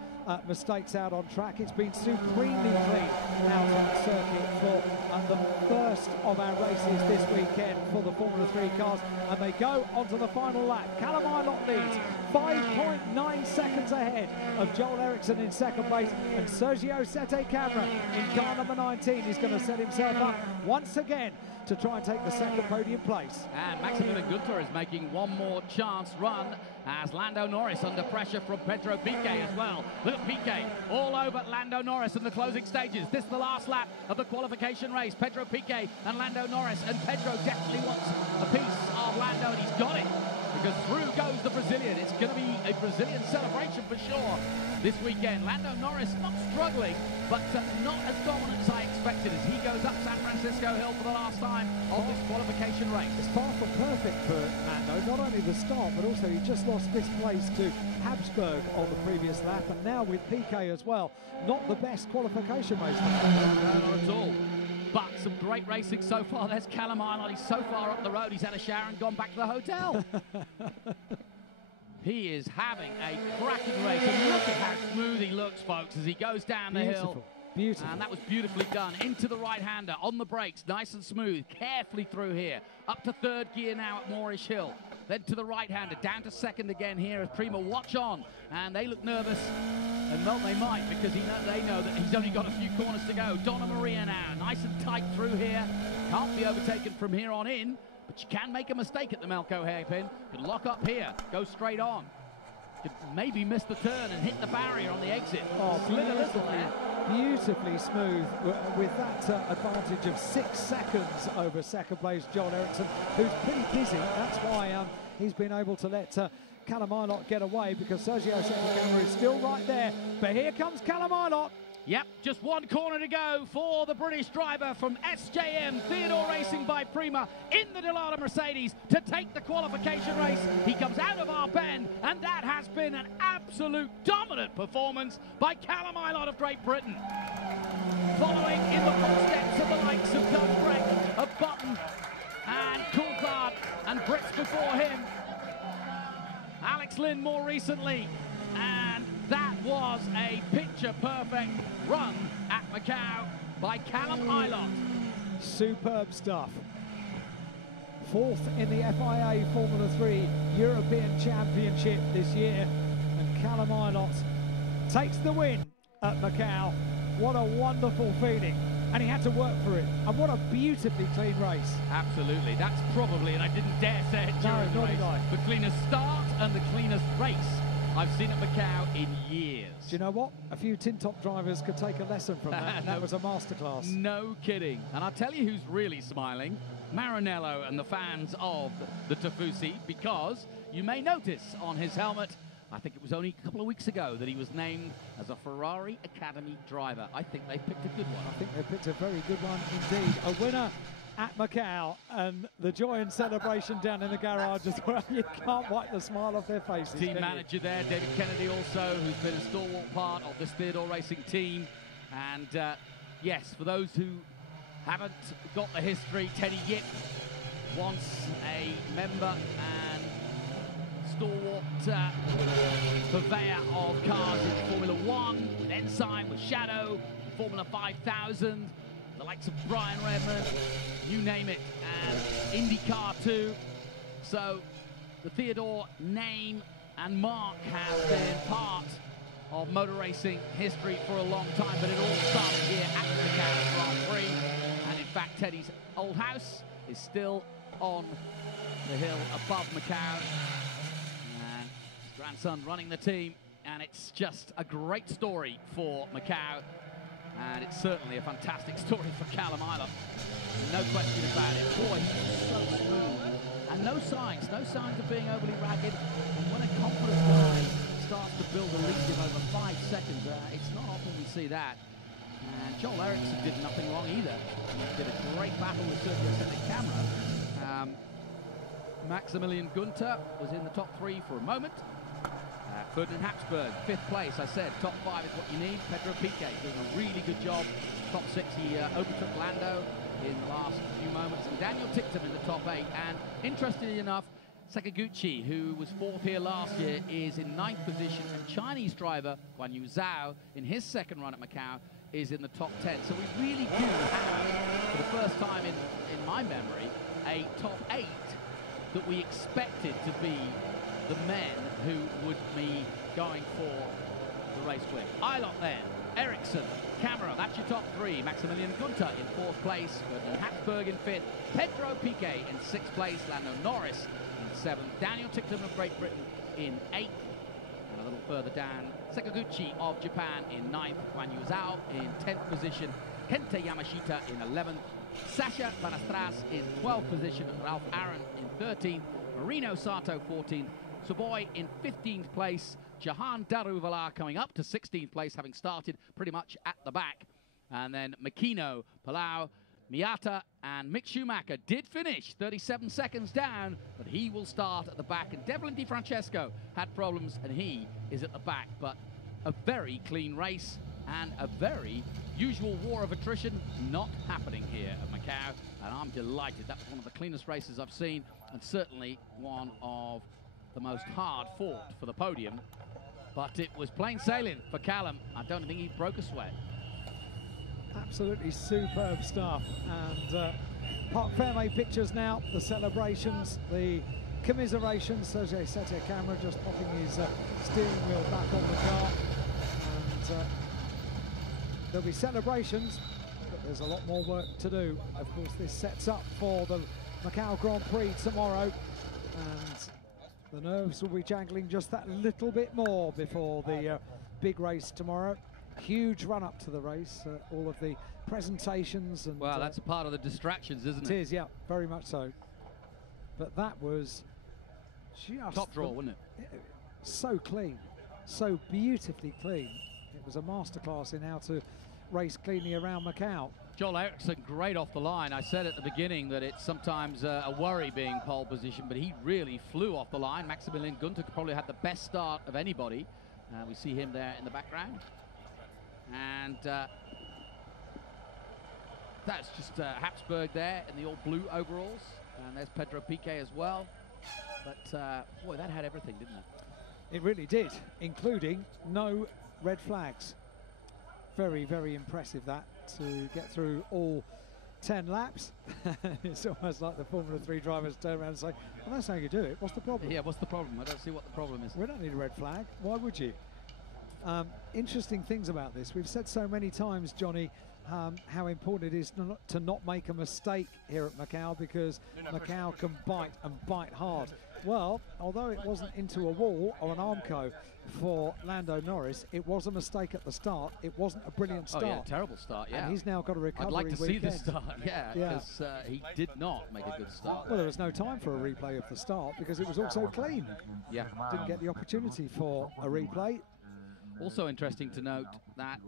mistakes out on track. It's been supremely clean out on the circuit for the first of our races this weekend for the Formula 3 cars, and they go onto the final lap. Callum Ilott leads 5.9 seconds ahead of Joel Eriksson in second place, and Sergio Sette Camara in car number 19 is going to set himself up once again to try and take the second podium place. And Maximilian Günther is making one more chance run as Lando Norris under pressure from Pedro Piquet as well. Look at Piquet all over Lando Norris in the closing stages. This is the last lap of the qualification race. Pedro Piquet and Lando Norris, and Pedro definitely wants a piece of Lando, and he's got it, because through goes the Brazilian. It's going to be a Brazilian celebration for sure this weekend. Lando Norris not struggling, but not as dominant as I expected as he goes up San Francisco Hill for the last time of this qualification race. It's far from perfect for Lando. Not only the start, but also he just lost this place to Habsburg on the previous lap, and now with Piquet as well. Not the best qualification race. No, not at all. But some great racing so far. There's Callum Ilott. He's so far up the road, he's had a shower and gone back to the hotel. He is having a cracking race, and look at how smooth he looks, folks, as he goes down the hill. Beautiful. And that was beautifully done. Into the right-hander, on the brakes, nice and smooth, carefully through here. Up to third gear now at Moorish Hill. Then to the right-hander, down to second again here as Prima watch on. And they look nervous, and well, they might, because they know that he's only got a few corners to go. Donna Maria now, nice and tight through here. Can't be overtaken from here on in, but you can make a mistake at the Malco hairpin. Could lock up here, go straight on. Could maybe miss the turn and hit the barrier on the exit. Oh, slid a little there. Beautifully smooth with that advantage of 6 seconds over second place Joel Eriksson, who's pretty busy. That's why he's been able to let Callum Ilott get away, because Sergio Sette Camara is still right there. But here comes Callum Ilott. Yep, just one corner to go for the British driver from SJM Theodore Racing by Prima in the Delata Mercedes to take the qualification race. He comes out of our bend, and that has been an absolute dominant performance by Callum Ilott of Great Britain. Following in the footsteps of the likes of Doug Breck, of Button and Coulthard, and Brits before him. Alex Lynn more recently, and that was a picture-perfect run at Macau by Callum Ilott. Superb stuff. Fourth in the FIA Formula 3 European Championship this year, and Callum Ilott takes the win at Macau. What a wonderful feeling, and he had to work for it, and what a beautifully clean race. Absolutely, that's probably, and I didn't dare say it during the race, the cleanest start and the cleanest race I've seen at Macau in years. Do you know what? A few tin top drivers could take a lesson from that. That was a masterclass. No kidding. And I'll tell you who's really smiling: Maranello and the fans of the Tafusi, because you may notice on his helmet, I think it was only a couple of weeks ago that he was named as a Ferrari Academy driver. I think they picked a good one. I think they picked a very good one indeed. A winner at Macau, and the joy and celebration down in the garage as well. You can't wipe the smile off their faces. Team manager there, David Kennedy, also, who's been a stalwart part of this Theodore Racing team. And yes, for those who haven't got the history, Teddy Yip, once a member and stalwart purveyor of cars in Formula 1, with Ensign, with Shadow, Formula 5000, the likes of Brian Redmond, you name it, and IndyCar too. So the Theodore name and mark has been part of motor racing history for a long time, but it all started here at the Macau Grand Prix. And in fact, Teddy's old house is still on the hill above Macau. And his grandson running the team, and it's just a great story for Macau. And it's certainly a fantastic story for Callum Ilott. No question about it. Boy, he's so smooth. And no signs of being overly ragged. And when a confident guy starts to build a lead of over 5 seconds, it's not often we see that. And Joel Eriksson did nothing wrong either. He did a great battle with Sergio Sette Camera. Maximilian Günther was in the top 3 for a moment. Ferdinand Habsburg, 5th place. I said top 5 is what you need. Pedro Piquet doing a really good job. Top 6, he overtook Lando in the last few moments. And Daniel tipped him in the top 8. And interestingly enough, Sakaguchi, who was 4th here last year, is in 9th position. And Chinese driver Guan Yu Zhao, in his 2nd run at Macau, is in the top 10. So we really do have, for the first time in my memory, a top 8 that we expected to be the men who would be going for the race win. Ilott then, Eriksson, Camera, that's your top 3. Maximilian Günther in 4th place, Ferdinand Habsburg in 5th, Pedro Piquet in 6th place, Lando Norris in 7th, Daniel Ticktum of Great Britain in 8th, and a little further down, Sakaguchi of Japan in 9th, Guan Yu Zhao in 10th position, Kenta Yamashita in 11th, Sasha Banastras in 12th position, Ralph Aaron in 13th, Marino Sato 14th, Savoy in 15th place, Jahan Daruvala coming up to 16th place, having started pretty much at the back. And then Makino, Palau, Miata and Mick Schumacher did finish 37 seconds down, but he will start at the back. And Devlin Di Francesco had problems, and he is at the back. But a very clean race and a very usual war of attrition not happening here at Macau. And I'm delighted. That was one of the cleanest races I've seen, and certainly one of the most hard fought for the podium. But it was plain sailing for Callum. I don't think he broke a sweat. Absolutely superb stuff. And Parc Fermé pictures now, the celebrations, the commiserations. Sergio Sette Camera just popping his steering wheel back on the car. And there'll be celebrations, but there's a lot more work to do. Of course, this sets up for the Macau Grand Prix tomorrow. And the nerves will be jangling just that little bit more before the big race tomorrow. Huge run up to the race, all of the presentations and well, that's a part of the distractions, isn't it? It is, yeah, very much so. But that was just top draw, wasn't it? So clean, so beautifully clean. It was a masterclass in how to race cleanly around Macau. Joel Eriksson, great off the line. I said at the beginning that it's sometimes a worry being pole position, but he really flew off the line. Maximilian Günther probably had the best start of anybody. We see him there in the background. And that's just Habsburg there in the all blue overalls. And there's Pedro Piquet as well. But boy, that had everything, didn't it? It really did, including no red flags. Very, very impressive that, to get through all 10 laps. It's almost like the Formula 3 drivers turn around and say, well, that's how you do it. What's the problem? Yeah, what's the problem? I don't see what the problem is. We don't need a red flag. Why would you? Interesting things about this. We've said so many times, Johnny, how important it is to not make a mistake here at Macau, because Macau can bite and bite hard. Well, although it wasn't into a wall or an Armco for Lando Norris, it was a mistake at the start. It wasn't a brilliant start. Oh yeah, terrible start, yeah. And he's now got a recovery. I'd like to see the start, yeah, because he did not make a good start. Well, there was no time for a replay of the start because it was also clean. Yeah. Didn't get the opportunity for a replay. Also interesting to note that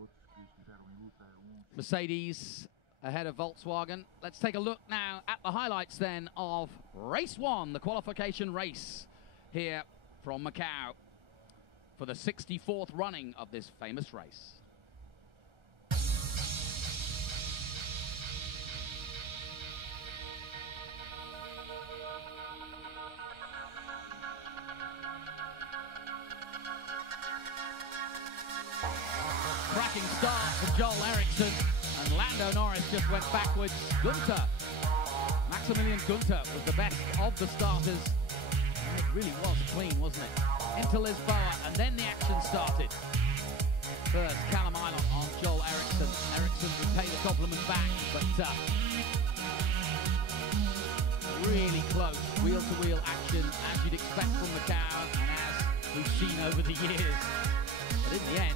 Mercedes ahead of Volkswagen. Let's take a look now at the highlights then of race 1, the qualification race here from Macau for the 64th running of this famous race. cracking start for Joel Eriksson, and Lando Norris just went backwards. Gunther, Maximilian Gunther was the best of the starters. And it really was clean, wasn't it? Into Lisboa, and then the action started. First, Callum Ilott on Joel Eriksson. Eriksson would pay the compliment back, but really close wheel-to-wheel action, as you'd expect from Macau, and as we've seen over the years. But in the end,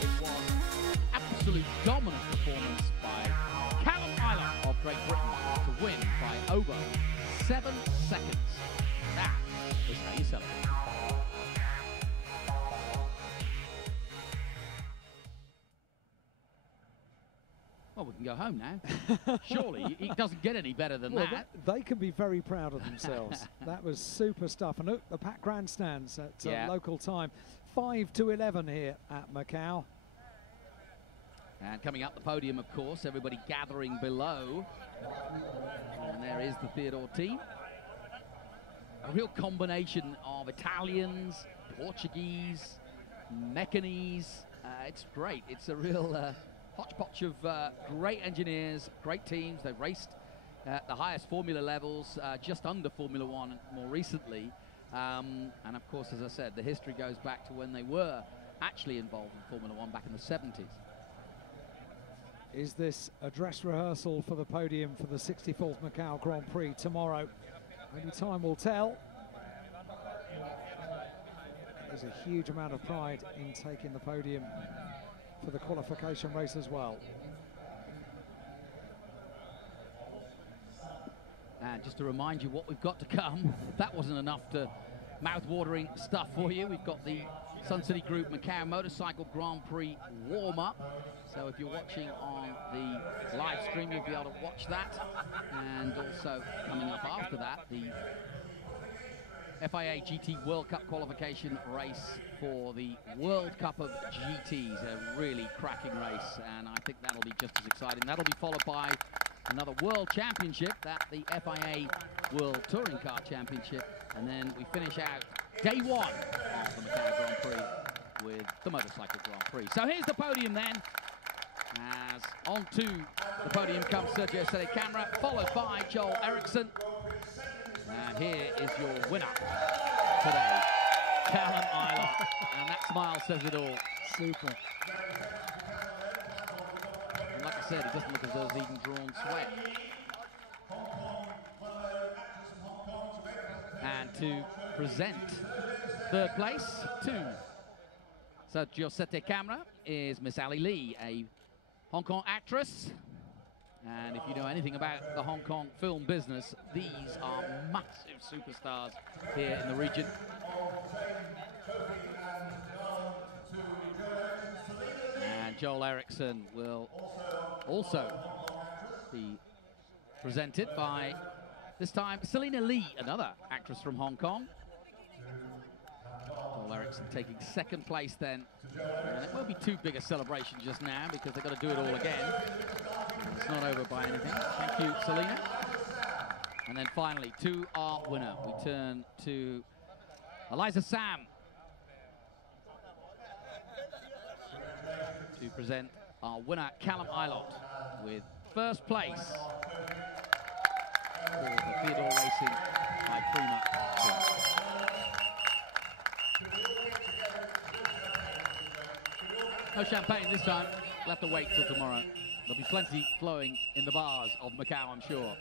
it was absolute dominant performance by Callum Ilott of Great Britain to win by over 7 seconds. That is how you celebrate. Well, we can go home now. Surely, it doesn't get any better than that. They can be very proud of themselves. That was super stuff. And look, the packed grandstands at local time. 5-11 here at Macau. And coming up the podium, of course, everybody gathering below. And there is the Theodore team. A real combination of Italians, Portuguese, Mecchanese. It's great. It's a real hodgepodge of great engineers, great teams. They've raced at the highest Formula levels, just under Formula One more recently. And of course, as I said, the history goes back to when they were actually involved in Formula One back in the 70s. Is this a dress rehearsal for the podium for the 64th Macau Grand Prix tomorrow? Only time will tell. There's a huge amount of pride in taking the podium for the qualification race as well. And just to remind you what we've got to come, if that wasn't enough to mouth-watering stuff for you, we've got the Sun City Group Macau Motorcycle Grand Prix warm-up. So if you're watching on the live stream, you'll be able to watch that. And also coming up after that, the FIA GT World Cup qualification race for the World Cup of GTs, a really cracking race, and I think that'll be just as exciting. That'll be followed by another World Championship, the FIA World Touring Car Championship, and then we finish out day one of the Macau Grand Prix with the Motorcycle Grand Prix. So here's the podium then, as onto the podium comes Sergio Sette Camara, followed by Joel Eriksson. And here is your winner today, Callum Ilott. And that smile says it all. Super. And like I said, it doesn't look as though he's even drawn sweat. And to present third place to Sergio Sette Camara is Miss Ali Lee, a Hong Kong actress. And if you know anything about the Hong Kong film business, these are massive superstars here in the region. And Joel Eriksson will also be presented by, this time, Selena Lee, another actress from Hong Kong. Joel Eriksson taking second place then. And it won't be too big a celebration just now because they've got to do it all again. It's not over by anything. Thank you, Selena. And then finally, to our winner, we turn to Eliza Sam to present our winner, Callum Ilott, with first place for the Theodore Racing by Prima team. No champagne this time. We'll have to wait till tomorrow. There'll be plenty flowing in the bars of Macau, I'm sure,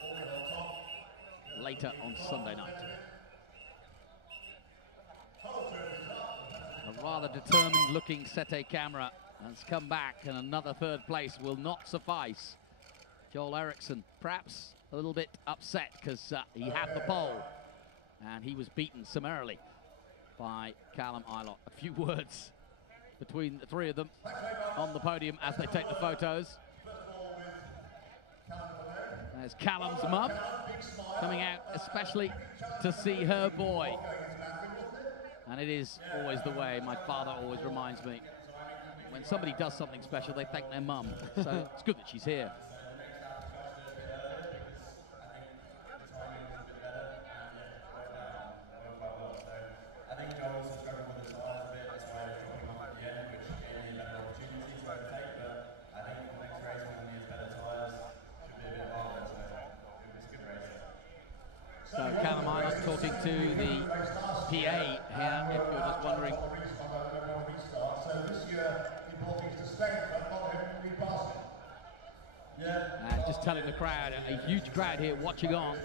later on Sunday night. A rather determined-looking Sette Camara has come back, and another third place will not suffice. Joel Eriksson, perhaps a little bit upset because he had the pole, and he was beaten summarily by Callum Ilott. A few words between the three of them on the podium as they take the photos. There's Callum's mum coming out especially to see her boy. And it is always the way. My father always reminds me, when somebody does something special, they thank their mum. So it's good that she's here. I think Joel's struggled with the size a bit, that's why they're dropping him off at the end, which gave me a better opportunity to overtake. talking to the PA here, if you're just wondering. So this year, the important thing is to stay in front, not him lead past him. And just telling the crowd, a huge crowd here watching on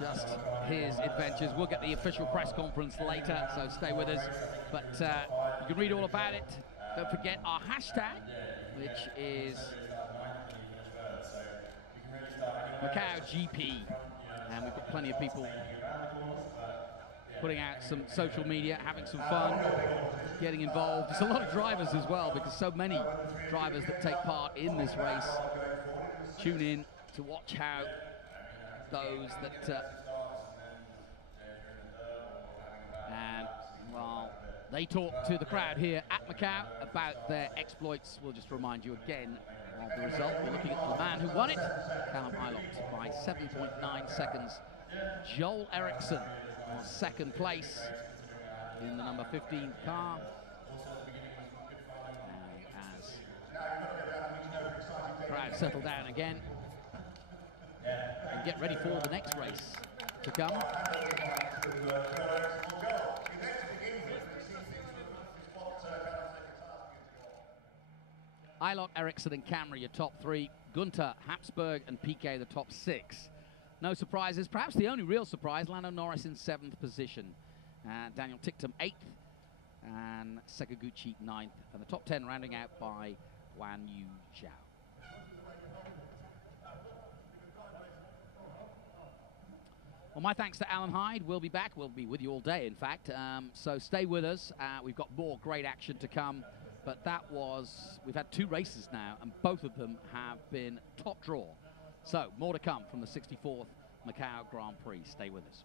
just his adventures. We'll get the official press conference later, so stay with us. But you can read all about it. Don't forget our hashtag, which is Macau GP. And we've got plenty of people putting out some social media, having some fun, getting involved. There's a lot of drivers as well, because so many drivers that take part in this race tune in to watch how those that and well, they talk to the crowd here at Macau about their exploits. We'll just remind you again of the result. We're looking at the man who won it, Callum Ilott, by 7.9 seconds. Joel Eriksson on second place in the number 15 car. And as the crowd settle down again and get ready for the next race to come. Ilott, Eriksson and Camry, your top three. Gunter, Habsburg and Piquet, the top six. No surprises. Perhaps the only real surprise, Lando Norris in 7th position. Daniel Ticktum 8th. And Sakaguchi 9th. And the top 10 rounding out by Guan Yu Zhao. Well, my thanks to Alan Hyde. We'll be back. We'll be with you all day, in fact. So stay with us. We've got more great action to come. But that was, we've had 2 races now, and both of them have been top draw. So, more to come from the 64th Macau Grand Prix. Stay with us.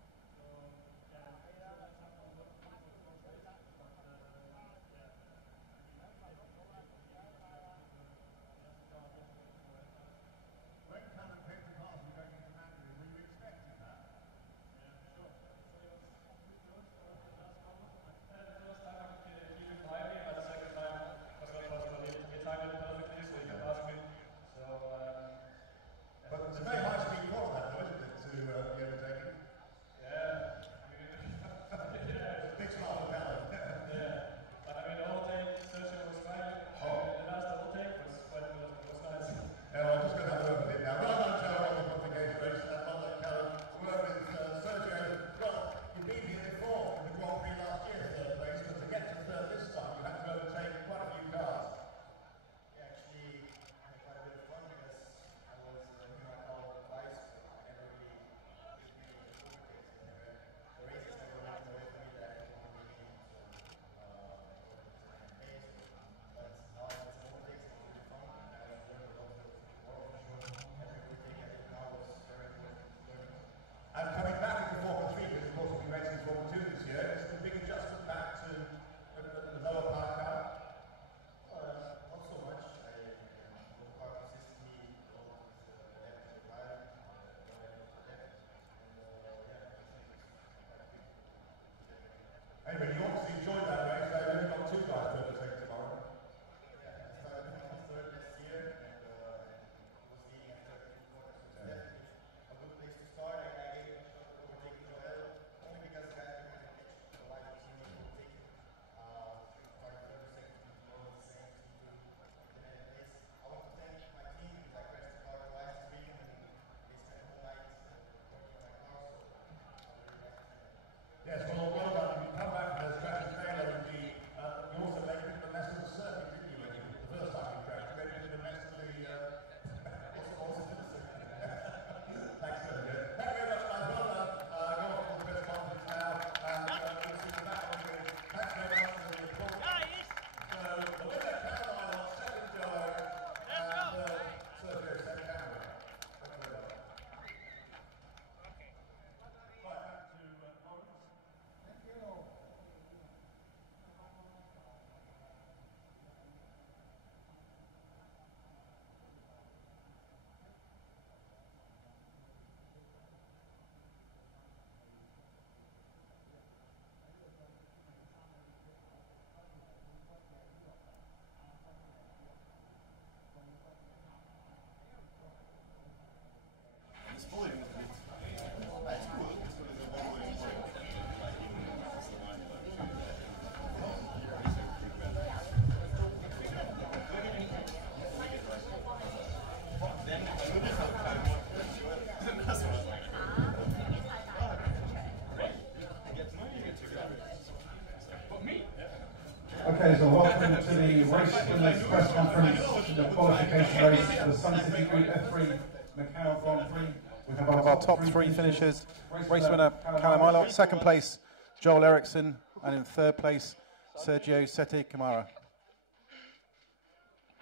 Chris Willer's press conference in the qualification race for the Sun City Group F3 Macau Grand Prix. We have our top three finishers. Race winner Callum Ilott, second place Joel Eriksson, and in third place Sergio Sette Camara.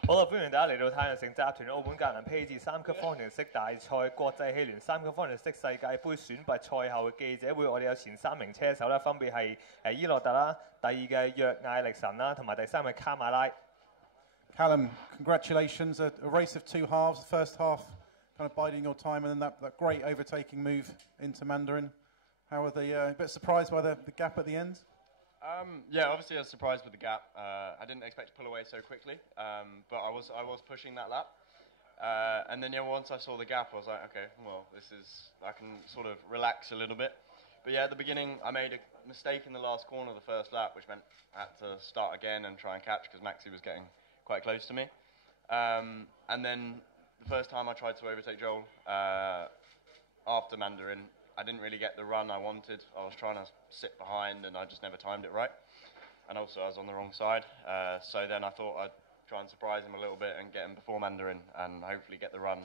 好啦，歡迎大家嚟到太陽城集團澳門格蘭披治三級方程式大賽國際汽聯三級方程式世界盃選拔賽後嘅記者會，我哋有前3名車手啦，分別係伊洛特啦、第2嘅約艾力神啦，同埋第3嘅卡馬拉。Callum, congratulations! A race of two halves. The first half kind of biding your time, and then that great overtaking move into Mandarin. How were a bit surprised by the gap at the end? Yeah, obviously I was surprised with the gap. I didn't expect to pull away so quickly, but I was pushing that lap. And then once I saw the gap, I was like, okay, well, I can sort of relax a little bit. But yeah, at the beginning, I made a mistake in the last corner of the first lap, which meant I had to start again and try and catch because Maxi was getting quite close to me. And then the first time I tried to overtake Joel after Mandarin, I didn't really get the run I wanted. I was trying to sit behind and I just never timed it right. And also I was on the wrong side. So then I thought I'd try and surprise him a little bit and get him before Mandarin and hopefully get the run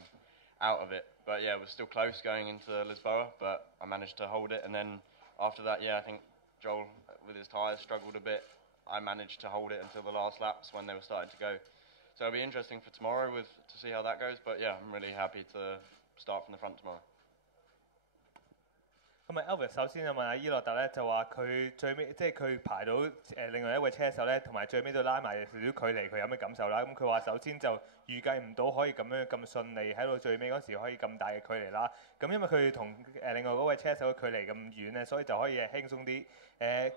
out of it. But yeah, it was still close going into Lisboa, but I managed to hold it. And then after that, yeah, I think Joel with his tyres struggled a bit. I managed to hold it until the last laps when they were starting to go. So it'll be interesting for tomorrow to see how that goes. But yeah, I'm really happy to start from the front tomorrow. 咁啊 Elvis 首先就問阿伊洛特咧，就話佢最尾即係佢排到另外一位車手咧，同埋最尾都拉埋少少距離，佢有咩感受啦？咁佢話首先就預計唔到可以咁樣咁順利喺到最尾嗰時可以咁大嘅距離啦。咁因為佢同另外嗰位車手嘅距離咁遠咧，所以就可以輕鬆啲。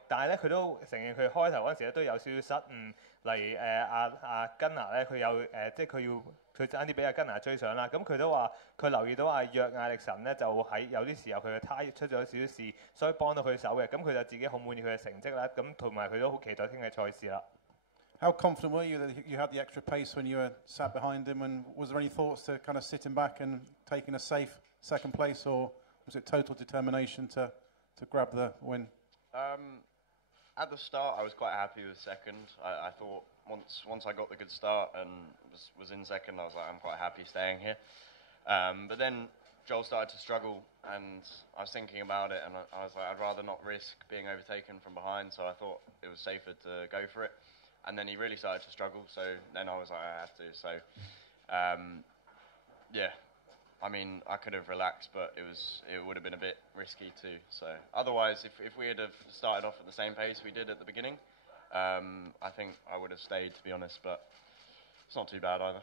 但係咧佢都承認佢開頭嗰陣時咧都有少少失誤，例如阿根拿咧佢有即係佢爭啲俾阿根拿追上啦。咁佢都話佢留意到阿約艾力神咧就喺有啲時候佢嘅胎出咗少少事，所以幫到佢手嘅。咁佢就自己好滿意佢嘅成績啦。咁同埋佢都好期待聽日賽事啦。How confident were you that you had the extra pace when you were sat behind him? And was there any thoughts to kind of sitting back and taking a safe second place, or was it total determination to grab the win? At the start, I was quite happy with second. I thought once I got the good start and was in second, I was like, I'm quite happy staying here. But then Joel started to struggle, and I was thinking about it, and I was like, I'd rather not risk being overtaken from behind, so I thought it was safer to go for it. And then he really started to struggle, so then I was like, I have to. So, yeah, I mean, I could have relaxed, but it would have been a bit risky too. So, otherwise, if we had have started off at the same pace we did at the beginning, I think I would have stayed, to be honest. But it's not too bad either.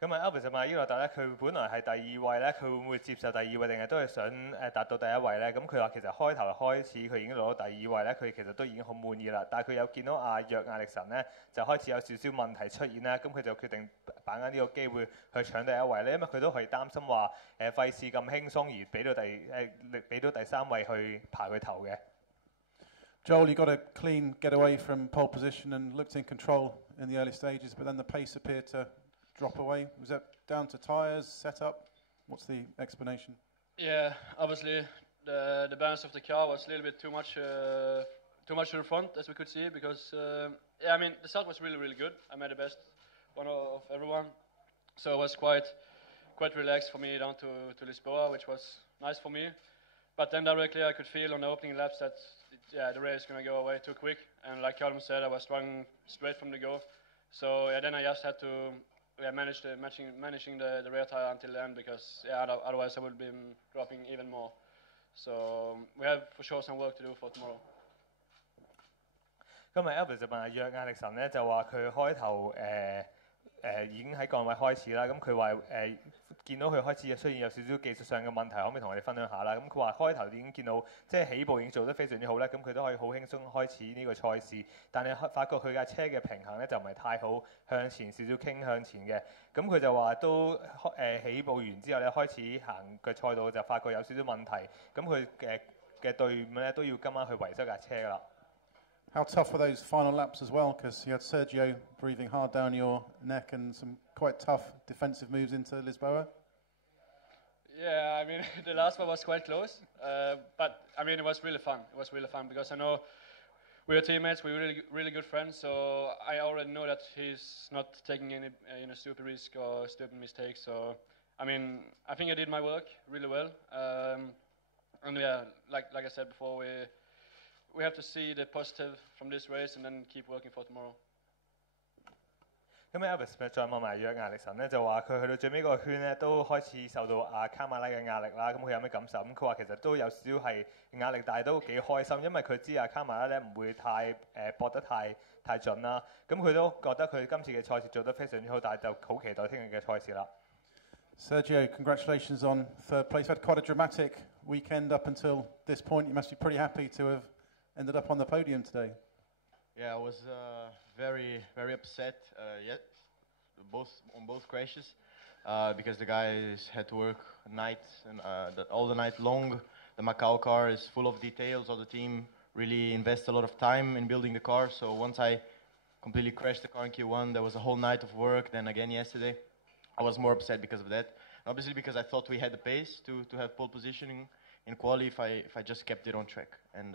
咁啊 Elvis 就問伊洛特咧，佢本來係第2位咧，佢會唔會接受第2位，定係都係想達到第1位咧？咁佢話其實開頭開始佢已經攞到第2位咧，佢其實都已經好滿意啦。但係佢有見到阿約艾力神咧，就開始有少少問題出現啦。咁佢就決定把握呢個機會去搶第1位咧，因為佢都係擔心話費事咁輕鬆而俾到第3位去爬佢頭嘅。Joel, you got a clean getaway from pole position and looked in control in the early stages, but then the pace appeared to drop away. Was that down to tyres, setup? What's the explanation? Yeah, obviously the balance of the car was a little bit too much to the front, as we could see, because yeah, I mean the start was really good. I made the best one of everyone, so it was quite relaxed for me down to Lisboa, which was nice for me. But then directly I could feel on the opening laps that the race is going to go away too quick, and like Callum said, I was struggling straight from the go. So yeah, then I just had to managing the rear tire until the end, because otherwise I would be dropping even more. So we have for sure some work to do for tomorrow. 今日 Elvis 就問阿約艾力神咧，就話佢開頭已經喺降位開始啦。咁佢話見到佢開始出現有少少技術上嘅問題，可唔可以同我哋分享下啦？咁佢話開頭已經見到即係起步已經做得非常之好咧，咁佢都可以好輕鬆開始呢個賽事。但係發覺佢架車嘅平衡咧就唔係太好，向前少少傾向前嘅。咁佢就話都起步完之後咧，開始行嘅賽道就發覺有少少問題。咁佢嘅隊伍咧都要今晚去維修架車㗎啦。How tough were those final laps as well? Because you had Sergio breathing hard down your neck and some quite tough defensive moves into Lisboa. Yeah, I mean the last one was quite close, but I mean it was really fun. It was really fun because I know we're teammates. We're really good friends. So I already know that he's not taking any stupid risk or stupid mistakes. So I mean, I think I did my work really well. And yeah, like I said before, we have to see the positive from this race and then keep working for tomorrow. 咁 Elvis Smith 再問埋約亞力神咧，就話佢去到最尾嗰個圈咧，都開始受到阿卡馬拉嘅壓力啦。咁佢有咩感受？咁佢話其實都有少少係壓力，但係都幾開心，因為佢知阿卡馬拉咧唔會太搏得太盡啦。咁佢都覺得佢今次嘅賽事做得非常之好，但係就好期待聽日嘅賽事啦。Sergio, congratulations on third place. You've had quite a dramatic weekend up until this point. You must be pretty happy to have ended up on the podium today. Yeah, I was very upset on both crashes because the guys had to work night and all the night long. The Macau car is full of details. All the team really invests a lot of time in building the car. So once I completely crashed the car in Q1, there was a whole night of work. Then again yesterday, I was more upset because of that. Obviously because I thought we had the pace to have pole positioning in quali if I just kept it on track and